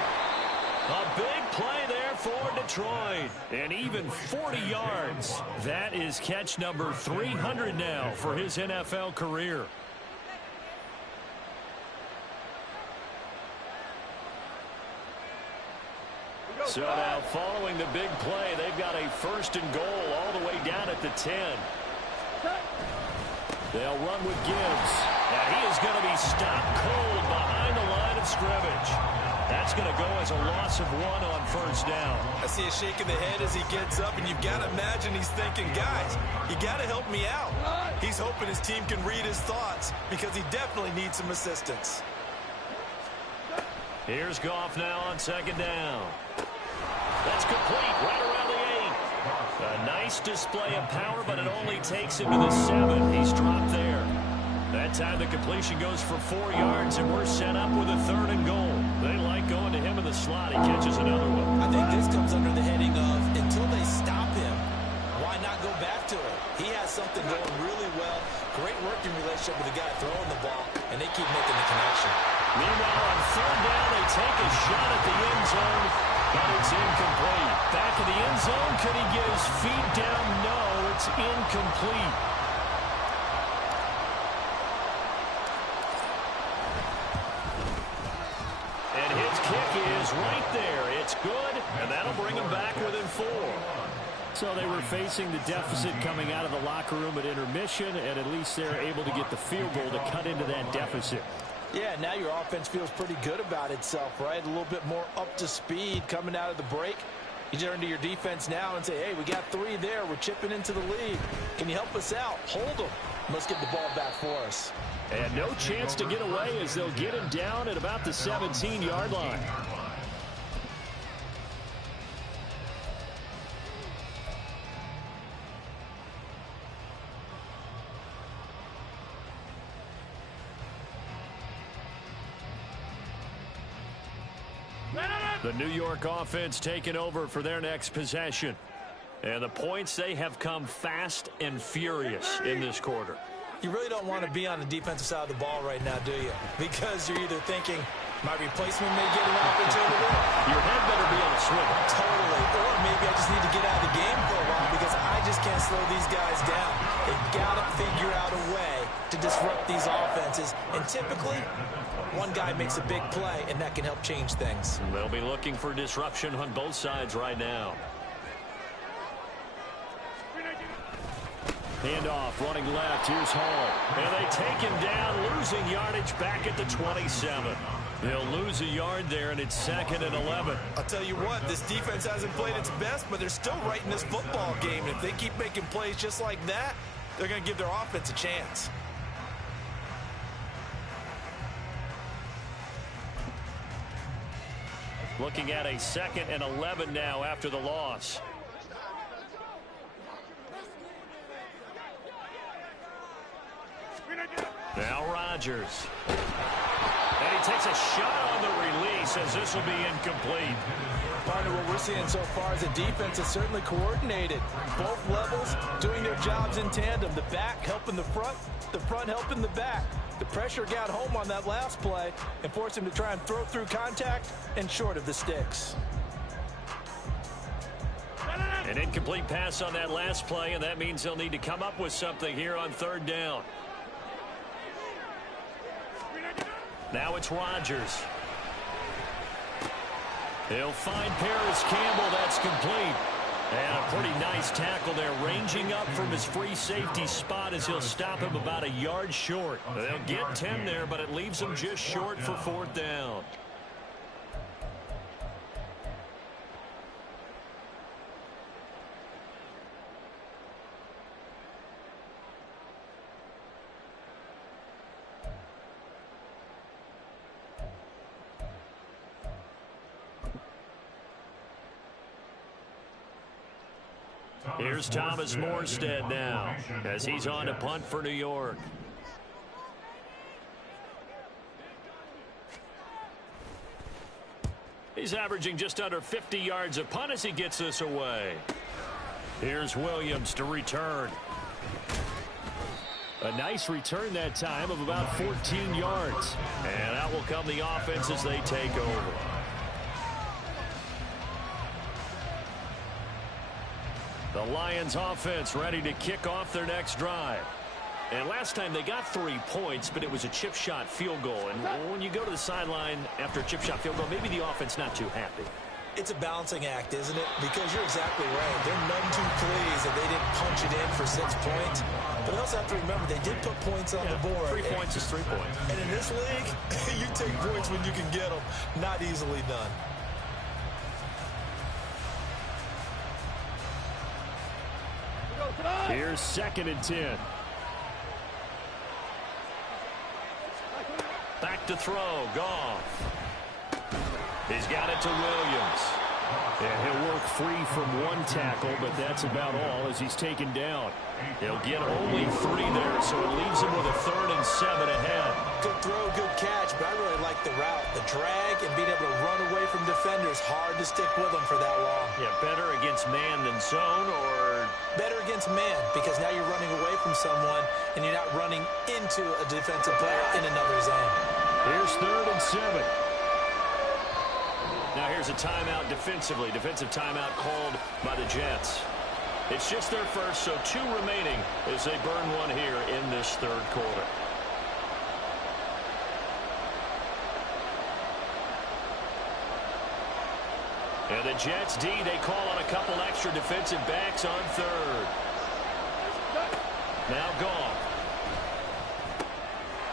A big play there for Detroit. And even 40 yards. That is catch number 300 now for his NFL career. So now following the big play, they've got a 1st and goal all the way down at the 10. They'll run with Gibbs. And he is going to be stopped cold behind the line of scrimmage. That's going to go as a loss of 1 on first down. I see a shake of the head as he gets up, and you've got to imagine he's thinking, guys, you got to help me out. He's hoping his team can read his thoughts because he definitely needs some assistance. Here's Goff now on second down. That's complete right around the 8. A nice display of power, but it only takes him to the 7. He's dropped there. That time the completion goes for 4 yards, and we're set up with a 3rd and goal. They like going to him in the slot. He catches another one. I think this comes under the heading of until they stop him, why not go back to it? He has something going really well. Great working relationship with the guy throwing the ball, and they keep making the connection. Meanwhile, on 3rd down, they take a shot at the end zone, but it's incomplete. Back in the end zone, could he get his feet down? No, it's incomplete. And his kick is right there. It's good, and that'll bring him back within 4. So they were facing the deficit coming out of the locker room at intermission, and at least they're able to get the field goal to cut into that deficit. Yeah, now your offense feels pretty good about itself, right? A little bit more up to speed coming out of the break. You turn to your defense now and say, hey, we got 3 there. We're chipping into the lead. Can you help us out? Hold them. Let's get the ball back for us. And no chance to get away as they'll get him down at about the 17-yard line. The New York offense taking over for their next possession. And the points, they have come fast and furious in this quarter. You really don't want to be on the defensive side of the ball right now, do you? Because you're either thinking, my replacement may get an opportunity. Your head better be on a swivel. Totally. Or maybe I just need to get out of the game for a while because I just can't slow these guys down. They've got to figure out a way to disrupt these offenses. And typically, one guy makes a big play, and that can help change things. They'll be looking for disruption on both sides right now. Handoff, running left. Here's Hall. And they take him down, losing yardage back at the 27. They'll lose a yard there, and it's 2nd and 11. I'll tell you what, this defense hasn't played its best, but they're still right in this football game. And if they keep making plays just like that, they're going to give their offense a chance. Looking at a 2nd and 11 now after the loss. Now Rodgers. And he takes a shot on the release as this will be incomplete. Partner, what we're seeing so far is a defense that's certainly coordinated. Both levels doing their jobs in tandem. The back helping the front helping the back. The pressure got home on that last play and forced him to try and throw through contact and short of the sticks. An incomplete pass on that last play, and that means they'll need to come up with something here on 3rd down. Now it's Rodgers. He'll find Paris Campbell. That's complete. And a pretty nice tackle there, ranging up from his free safety spot as he'll stop him about a yard short. They'll get 10 there, but it leaves them just short for 4th down. Here's Thomas Morstead now as he's on to punt for New York. He's averaging just under 50 yards a punt as he gets this away. Here's Williams to return. A nice return that time of about 14 yards. And out will come the offense as they take over. The Lions offense ready to kick off their next drive. And last time they got 3 points, but it was a chip shot field goal. And when you go to the sideline after a chip shot field goal, maybe the offense not too happy. It's a balancing act, isn't it? Because you're exactly right. They're none too pleased that they didn't punch it in for 6 points. But I also have to remember they did put points on the board. 3 points is 3 points. And in this league, you take points when you can get them. Not easily done. Here's 2nd and 10. Back to throw. Goff. He's got it to Williams. Yeah, he'll work free from 1 tackle, but that's about all as he's taken down. He'll get only 3 there, so it leaves him with a 3rd and 7 ahead. Good throw, good catch, but I really like the route. The drag and being able to run away from defenders. Hard to stick with them for that long. Yeah, better against man than zone, or better against man, because now you're running away from someone and you're not running into a defensive player in another zone. Here's 3rd and 7. Now here's a timeout defensively. Defensive timeout called by the Jets. It's just their first, so 2 remaining as they burn one here in this 3rd quarter. And the Jets D, they call on a couple extra defensive backs on 3rd. Now Goff.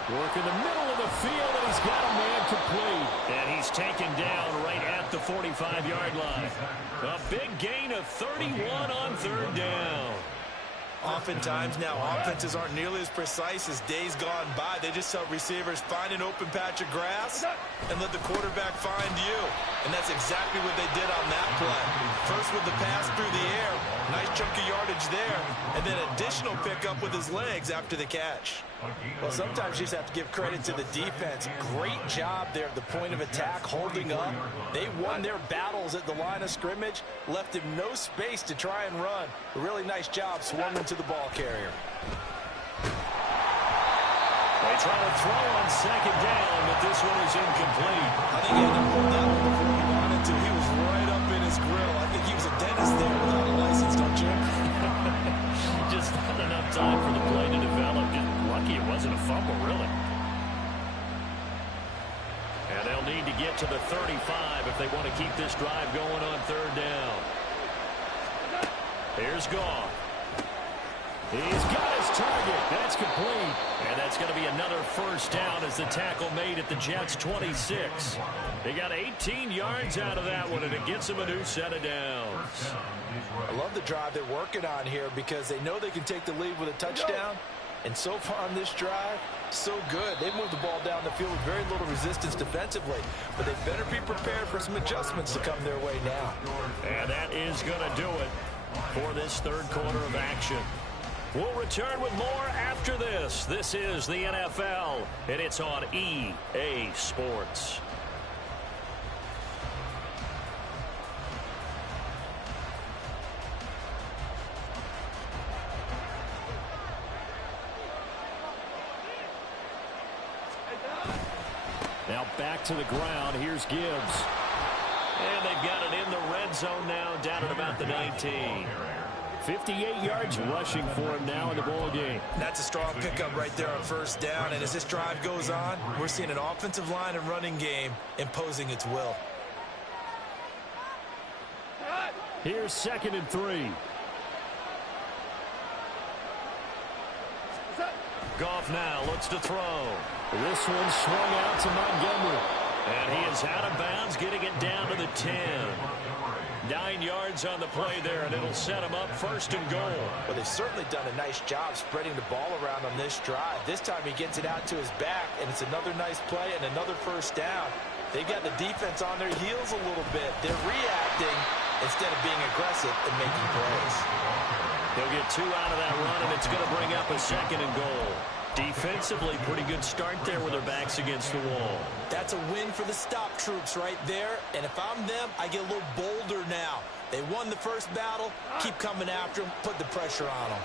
Work in the middle of the field, and he's got a man complete. And he's taken down right at the 45-yard line. A big gain of 31 on 3rd down. Oftentimes now offenses aren't nearly as precise as days gone by. They just tell receivers, find an open patch of grass and let the quarterback find you. And that's exactly what they did on that play. First with the pass through the air, nice chunk of yardage there, and then additional pickup with his legs after the catch. Well, sometimes you just have to give credit to the defense. Great job there at the point of attack, holding up. They won their battles at the line of scrimmage, left him no space to try and run. A really nice job swung into the ball carrier. They try to throw on 2nd down, but this one is incomplete. I think he had to hold that one before he wanted to. He was right up in his grill. I think he was a dentist there without a license, don't you? Just not enough time for the play to develop. Just lucky it wasn't a fumble, really. And they'll need to get to the 35 if they want to keep this drive going on 3rd down. Here's Goff. He's got his target. That's complete. And that's going to be another 1st down as the tackle made at the Jets' 26. They got 18 yards out of that one, and it gets them a new set of downs. I love the drive they're working on here because they know they can take the lead with a touchdown. And so far on this drive, so good. They moved the ball down the field with very little resistance defensively. But they better be prepared for some adjustments to come their way now. And that is going to do it for this 3rd quarter of action. We'll return with more after this. This is the NFL, and it's on EA Sports. Now back to the ground. Here's Gibbs. And they've got it in the red zone now, down at about the 19. 58 yards rushing for him now in the ball game. That's a strong pickup right there on 1st down. And as this drive goes on, we're seeing an offensive line and running game imposing its will. Here's 2nd and 3. Goff now looks to throw. This one swung out to Montgomery. And he is out of bounds, getting it down to the 10. 9 yards on the play there, and it'll set him up 1st and goal. Well, they've certainly done a nice job spreading the ball around on this drive. This time he gets it out to his back, and it's another nice play and another 1st down. They've got the defense on their heels a little bit. They're reacting instead of being aggressive and making plays. They'll get 2 out of that run, and it's going to bring up a 2nd and goal. Defensively, pretty good start there with their backs against the wall. That's a win for the stop troops right there. And if I'm them, I get a little bolder now. They won the first battle. Keep coming after them. Put the pressure on them.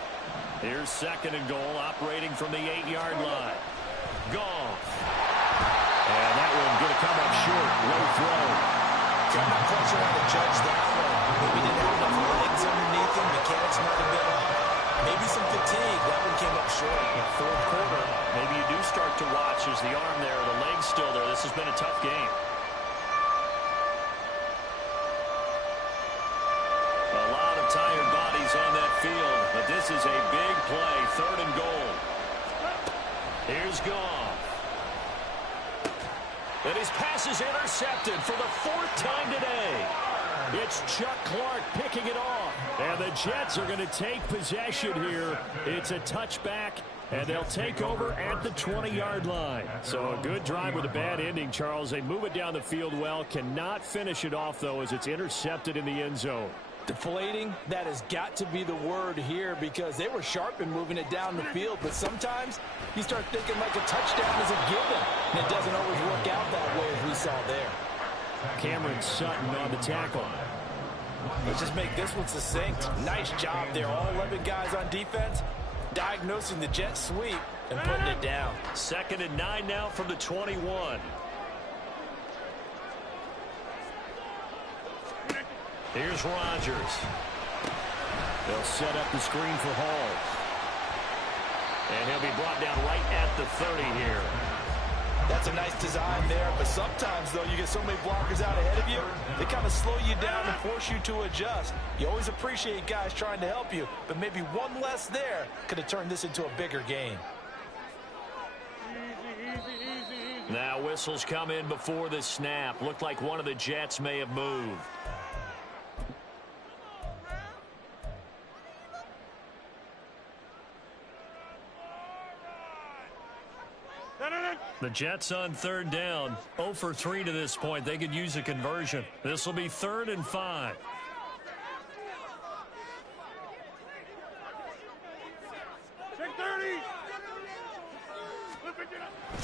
Here's 2nd and goal, operating from the 8-yard line. Goff. And that one going to come up short. Low throw. Trying to pressure on the judge that one. Maybe didn't have enough legs underneath him. Mechanics might have been off. Maybe some fatigue. That one came up short. In 4th quarter, maybe you do start to watch as the arm there, the leg's still there. This has been a tough game. that field, but this is a big play, 3rd and goal. Here's Goff. And his pass is intercepted for the 4th time today. It's Chuck Clark picking it off. And the Jets are going to take possession here. It's a touchback, and they'll take over at the 20-yard line. So a good drive with a bad ending, Charles. They move it down the field well. Cannot finish it off, though, as it's intercepted in the end zone. Deflating, that has got to be the word here, because they were sharp in moving it down the field, but sometimes you start thinking like a touchdown is a given, and it doesn't always work out that way as we saw there. Cameron Sutton on the tackle. Let's just make this one succinct. Nice job there. All 11 guys on defense diagnosing the jet sweep and putting it down. 2nd and 9 now from the 21. Here's Rodgers. They'll set up the screen for Hall. And he'll be brought down right at the 30 here. That's a nice design there, but sometimes, though, you get so many blockers out ahead of you, they kind of slow you down and force you to adjust. You always appreciate guys trying to help you, but maybe one less there could have turned this into a bigger game. Now whistles come in before the snap. Looked like one of the Jets may have moved. The Jets on 3rd down. 0 for 3 to this point. They could use a conversion. This will be 3rd and 5.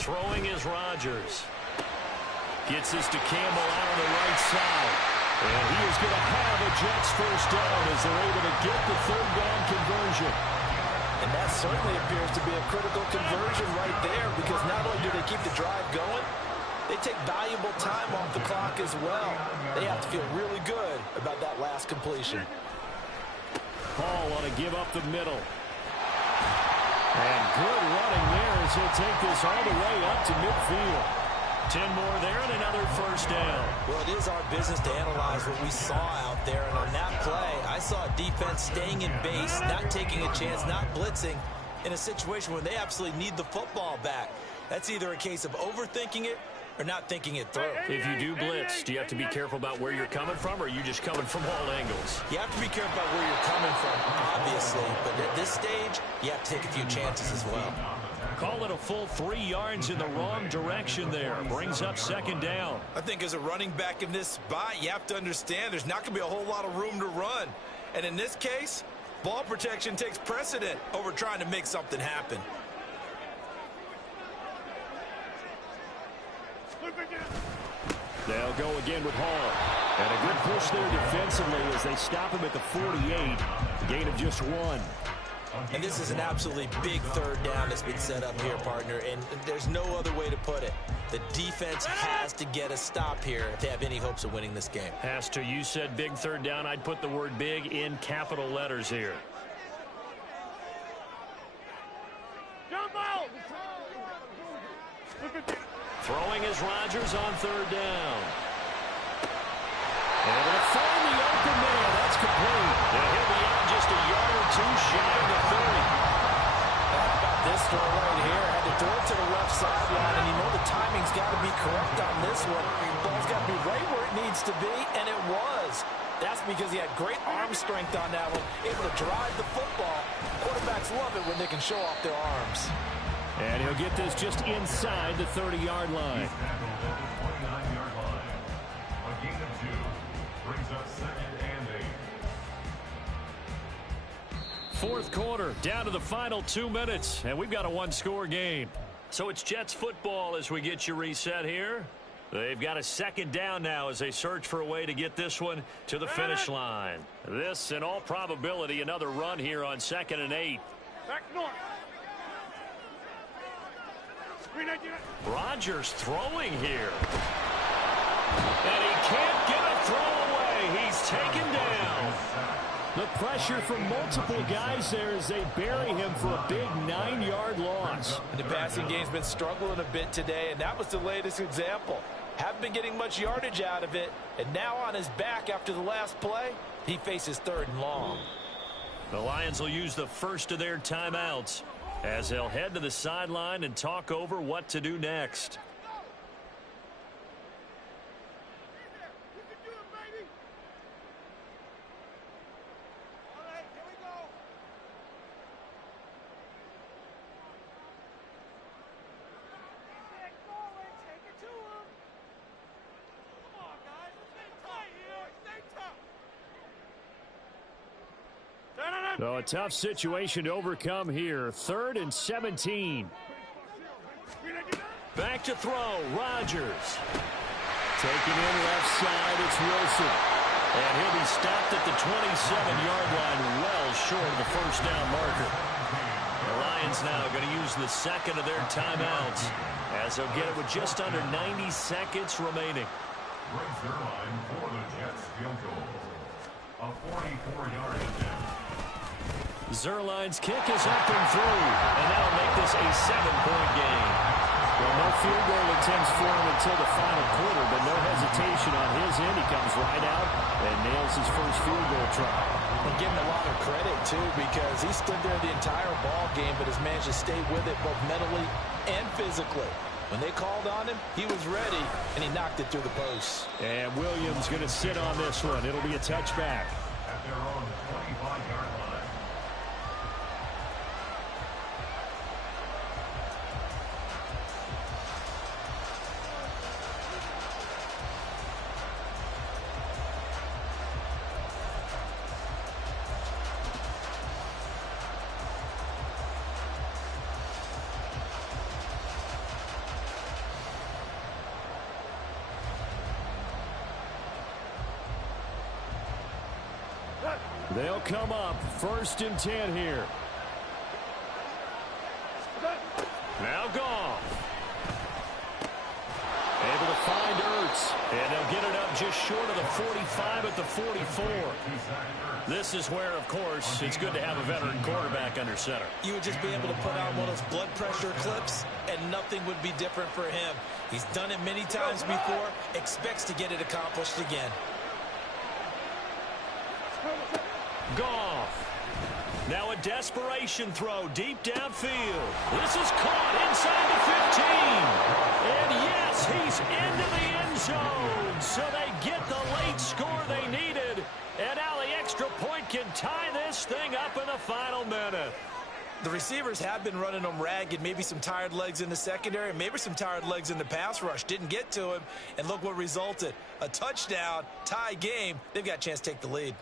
Throwing is Rodgers. Gets this to Campbell out on the right side. And he is going to have a Jets 1st down as they're able to get the 3rd down conversion. And that certainly appears to be a critical conversion right there, because not only do they keep the drive going, they take valuable time off the clock as well. They have to feel really good about that last completion. Hall on to give up the middle. And good running there as he'll take this all the way up to midfield. 10 more there and another 1st down. Well, it is our business to analyze what we saw out there. And on that play, I saw a defense staying in base, not taking a chance, not blitzing in a situation where they absolutely need the football back. That's either a case of overthinking it or not thinking it through. If you do blitz, do you have to be careful about where you're coming from, or are you just coming from all angles? You have to be careful about where you're coming from, obviously. But at this stage, you have to take a few chances as well. Call it a full 3 yards in the wrong direction there. Brings up 2nd down. I think as a running back in this spot, you have to understand there's not going to be a whole lot of room to run. And in this case, ball protection takes precedent over trying to make something happen. They'll go again with Hall. And a good push there defensively as they stop him at the 48. Gain of just 1. And this is an absolutely big 3rd down that's been set up here, partner, and there's no other way to put it. The defense has to get a stop here if they have any hopes of winning this game. Has to. You said big 3rd down. I'd put the word big in capital letters here. Jump out! Throwing is Rodgers on 3rd down. And they'll find the open man. That's complete. And he'll be out just a yard or 2 shy of the 30. How about this throw right here? Had to throw it to the left sideline, and you know the timing's got to be correct on this one. Ball's got to be right where it needs to be, and it was. That's because he had great arm strength on that one, able to drive the football. Quarterbacks love it when they can show off their arms. And he'll get this just inside the 30-yard line. 4th quarter, down to the final 2 minutes, and we've got a 1-score game. So it's Jets football as we get you reset here. They've got a 2nd down now as they search for a way to get this one to the finish line. This, in all probability, another run here on 2nd and 8. Back north. Rodgers throwing here. And he can't get a throw away. He's taken down. The pressure from multiple guys there as they bury him for a big 9-yard loss. And the passing game's been struggling a bit today, and that was the latest example. Haven't been getting much yardage out of it, and now on his back after the last play, he faces 3rd and long. The Lions will use the first of their timeouts as they'll head to the sideline and talk over what to do next. So a tough situation to overcome here. 3rd and 17. Back to throw. Rodgers. Taken in left side. It's Wilson. And he'll be stopped at the 27-yard line, well short of the first down marker. The Lions now going to use the second of their timeouts as they'll get it with just under 90 seconds remaining. Brings their line for the Jets field goal. A 44-yard attempt. Zuerlein's kick is up and through, and that'll make this a 7-point game. Well, no field goal attempts for him until the final quarter, but no hesitation on his end. He comes right out and nails his first field goal try. And give him a lot of credit, too, because he stood there the entire ball game, but has managed to stay with it both mentally and physically. When they called on him, he was ready, and he knocked it through the post. And Williams going to sit on this one. It'll be a touchback. At their own 25-yard line. They'll come up 1st and 10 here. Now Goff. Able to find Ertz. And they'll get it up just short of the 45 at the 44. This is where, of course, it's good to have a veteran quarterback under center. You would just be able to put on one of those blood pressure clips, and nothing would be different for him. He's done it many times before, expects to get it accomplished again. Goff. Now a desperation throw deep downfield. This is caught inside the 15. And yes, he's into the end zone. So they get the late score they needed. And now the extra point can tie this thing up in the final minute. The receivers have been running them ragged. Maybe some tired legs in the secondary, maybe some tired legs in the pass rush. Didn't get to him. And look what resulted. A touchdown, tie game. They've got a chance to take the lead.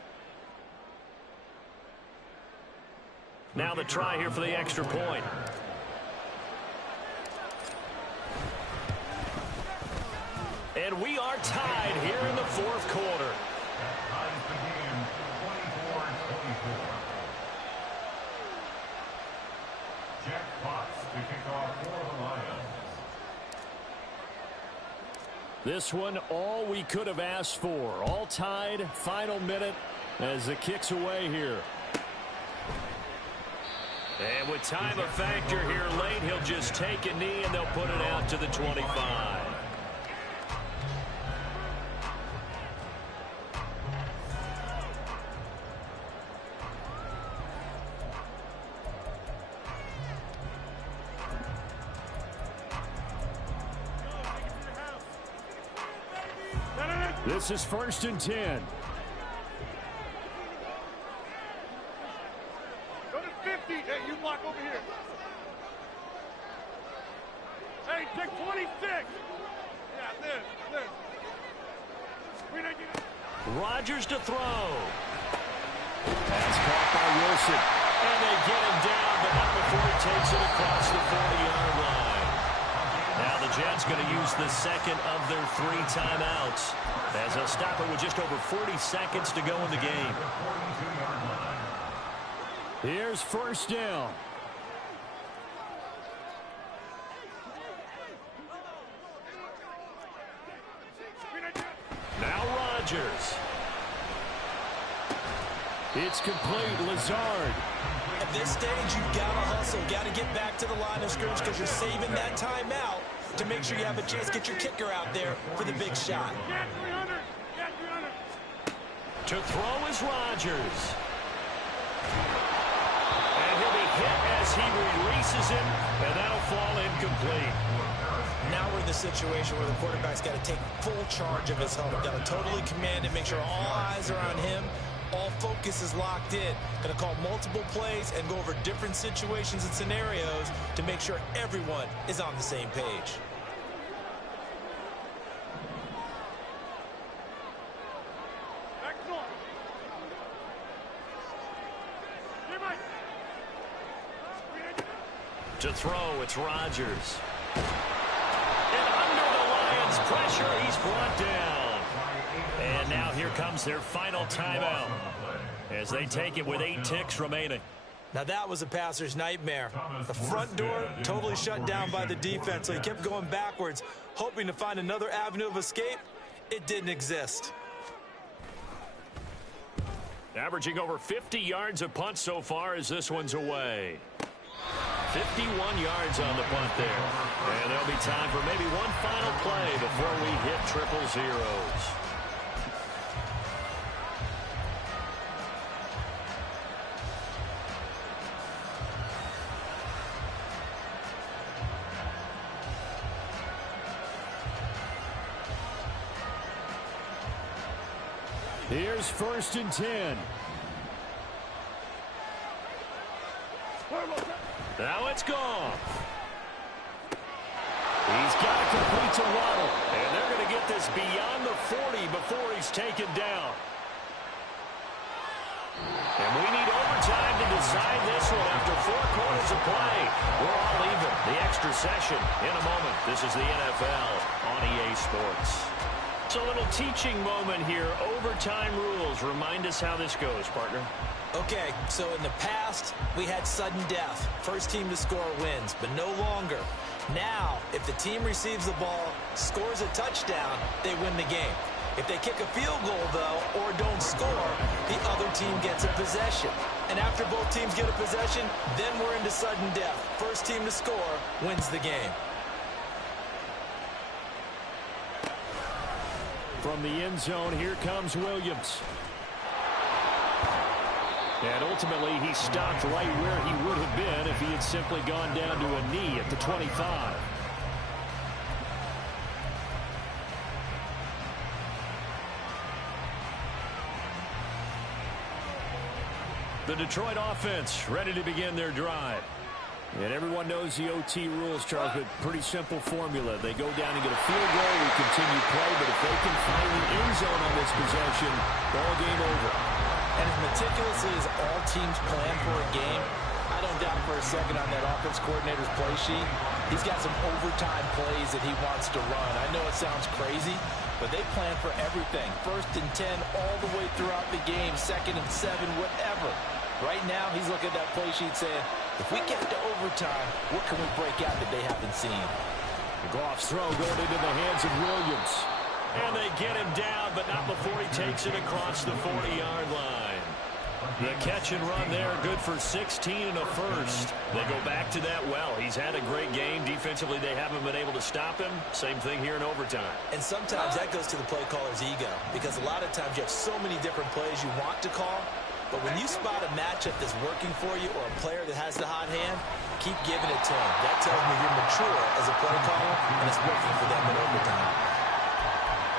Now the try here for the extra point. And we are tied here in the 4th quarter. Ties the game 24-24. Jack Fox to kick off for the Lions. This one, all we could have asked for. All tied, final minute as the kick's away here. And with time a factor here late, he'll just take a knee and they'll put it out to the 25. This is 1st and 10. Go to 50. Hey, you block over here. Hey, take 26. Yeah, this. Rodgers to throw. That's caught by Wilson. And they get him down, but not before he takes it across the 40-yard line. Now the Jets going to use the second of their 3 timeouts as they'll stop it with just over 40 seconds to go in the game. Here's 1st down. Now Rodgers. It's complete. Lazard. At this stage, you've got to hustle. Got to get back to the line of scrimmage because you're saving that timeout to make sure you have a chance to get your kicker out there for the big shot. Yeah, 300. Yeah, 300. To throw is Rodgers. And he'll be hit as he releases him, and that'll fall incomplete. Now we're in the situation where the quarterback's got to take full charge of his helmet. Got to totally command it, make sure all eyes are on him. All focus is locked in. Going to call multiple plays and go over different situations and scenarios to make sure everyone is on the same page. To throw, it's Rodgers. And under the Lions' pressure, he's brought down. And now here comes their final timeout as they take it with 8 ticks remaining. Now that was a passer's nightmare. The front door totally shut down by the defense, so he kept going backwards, hoping to find another avenue of escape. It didn't exist. Averaging over 50 yards a punt so far as this one's away. 51 yards on the punt there. And there'll be time for maybe one final play before we hit triple zeros. Here's 1st and 10. Now it's gone. He's got to complete to Waddle. And they're going to get this beyond the 40 before he's taken down. And we need overtime to decide this one after 4 quarters of play. We're all even. The extra session in a moment. This is the NFL on EA Sports. It's a little teaching moment here. Overtime rules. Remind us how this goes, partner. Okay, so in the past, we had sudden death. First team to score wins, but no longer. Now, if the team receives the ball, scores a touchdown, they win the game. If they kick a field goal, though, or don't score, the other team gets a possession. And after both teams get a possession, then we're into sudden death. First team to score wins the game. From the end zone, here comes Williams. And ultimately, he stopped right where he would have been if he had simply gone down to a knee at the 25. The Detroit offense ready to begin their drive. And everyone knows the OT rules, Charles, but pretty simple formula. They go down and get a field goal, we continue play, but if they can find the end zone on this possession, ball game over. And as meticulously as all teams plan for a game, I don't doubt for a second on that offense coordinator's play sheet, he's got some overtime plays that he wants to run. I know it sounds crazy, but they plan for everything. 1st and 10 all the way throughout the game, 2nd and 7, whatever. Right now, he's looking at that play sheet saying, if we get to overtime, what can we break out that they haven't seen? Goff's throw going into the hands of Williams. And they get him down, but not before he takes it across the 40-yard line. The catch and run there, good for 16 and a first. They go back to that well. He's had a great game. Defensively, they haven't been able to stop him. Same thing here in overtime. And sometimes that goes to the play caller's ego, because a lot of times you have so many different plays you want to call, but when you spot a matchup that's working for you or a player that has the hot hand, keep giving it to him. That tells me you're mature as a play caller, and it's working for them in overtime.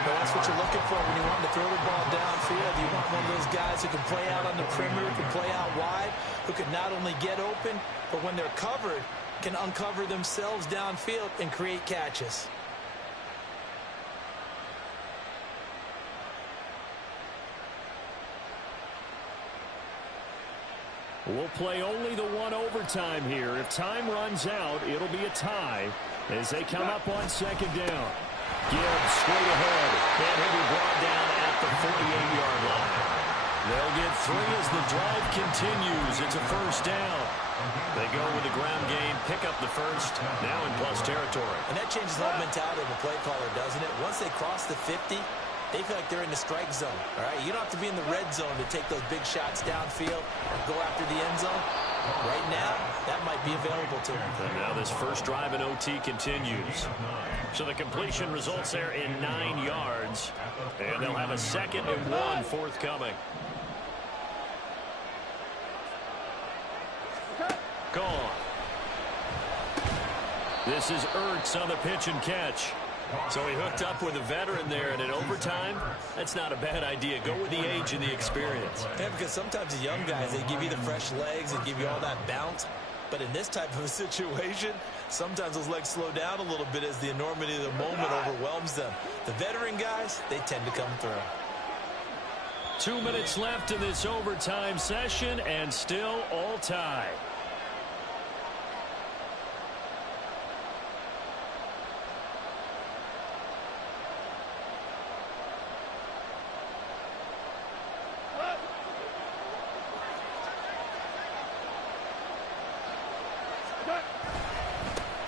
Well, that's what you're looking for when you want to throw the ball downfield. You want one of those guys who can play out on the perimeter, can play out wide, who can not only get open, but when they're covered, can uncover themselves downfield and create catches. We'll play only the one overtime here. If time runs out, it'll be a tie as they come up on 2nd down. Gibbs straight ahead, and he'll be brought down at the 48-yard line. They'll get 3 as the drive continues. It's a 1st down. They go with the ground game, pick up the 1st, now in plus territory. And that changes the whole mentality of a play caller, doesn't it? Once they cross the 50, they feel like they're in the strike zone. All right, you don't have to be in the red zone to take those big shots downfield or go after the end zone. Right now, that might be available to them. And now this first drive in OT continues. So the completion results there in 9 yards. And they'll have a 2nd and 1 forthcoming. walk on. This is Ertz on the pitch and catch. So he hooked up with a veteran there, and in overtime, that's not a bad idea. Go with the age and the experience. Yeah, because sometimes the young guys, they give you the fresh legs and give you all that bounce. But in this type of a situation, sometimes those legs slow down a little bit as the enormity of the moment overwhelms them. The veteran guys, they tend to come through. 2 minutes left in this overtime session, and still all tied.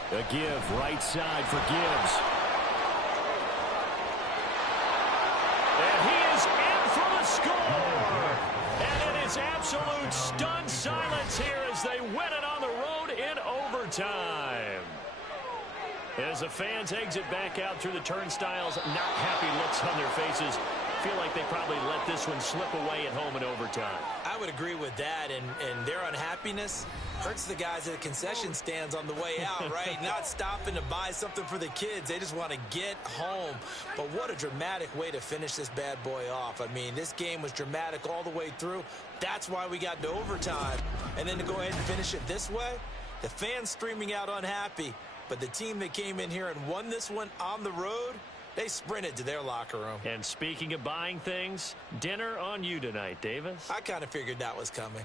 A give right side for Gibbs. And he is in for the score. And it is absolute stunned silence here as they win it on the road in overtime. As the fans exit back out through the turnstiles, not happy looks on their faces. Feel like they probably let this one slip away at home in overtime. I would agree with that, and their unhappiness hurts the guys at the concession stands on the way out, right? Not stopping to buy something for the kids. They just want to get home. But what a dramatic way to finish this bad boy off. I mean, this game was dramatic all the way through. That's why we got to overtime. And then to go ahead and finish it this way, the fans streaming out unhappy. But the team that came in here and won this one on the road, they sprinted to their locker room. And speaking of buying things, dinner on you tonight, Davis. I kind of figured that was coming.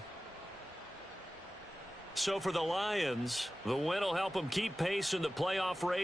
So for the Lions, the win will help them keep pace in the playoff race.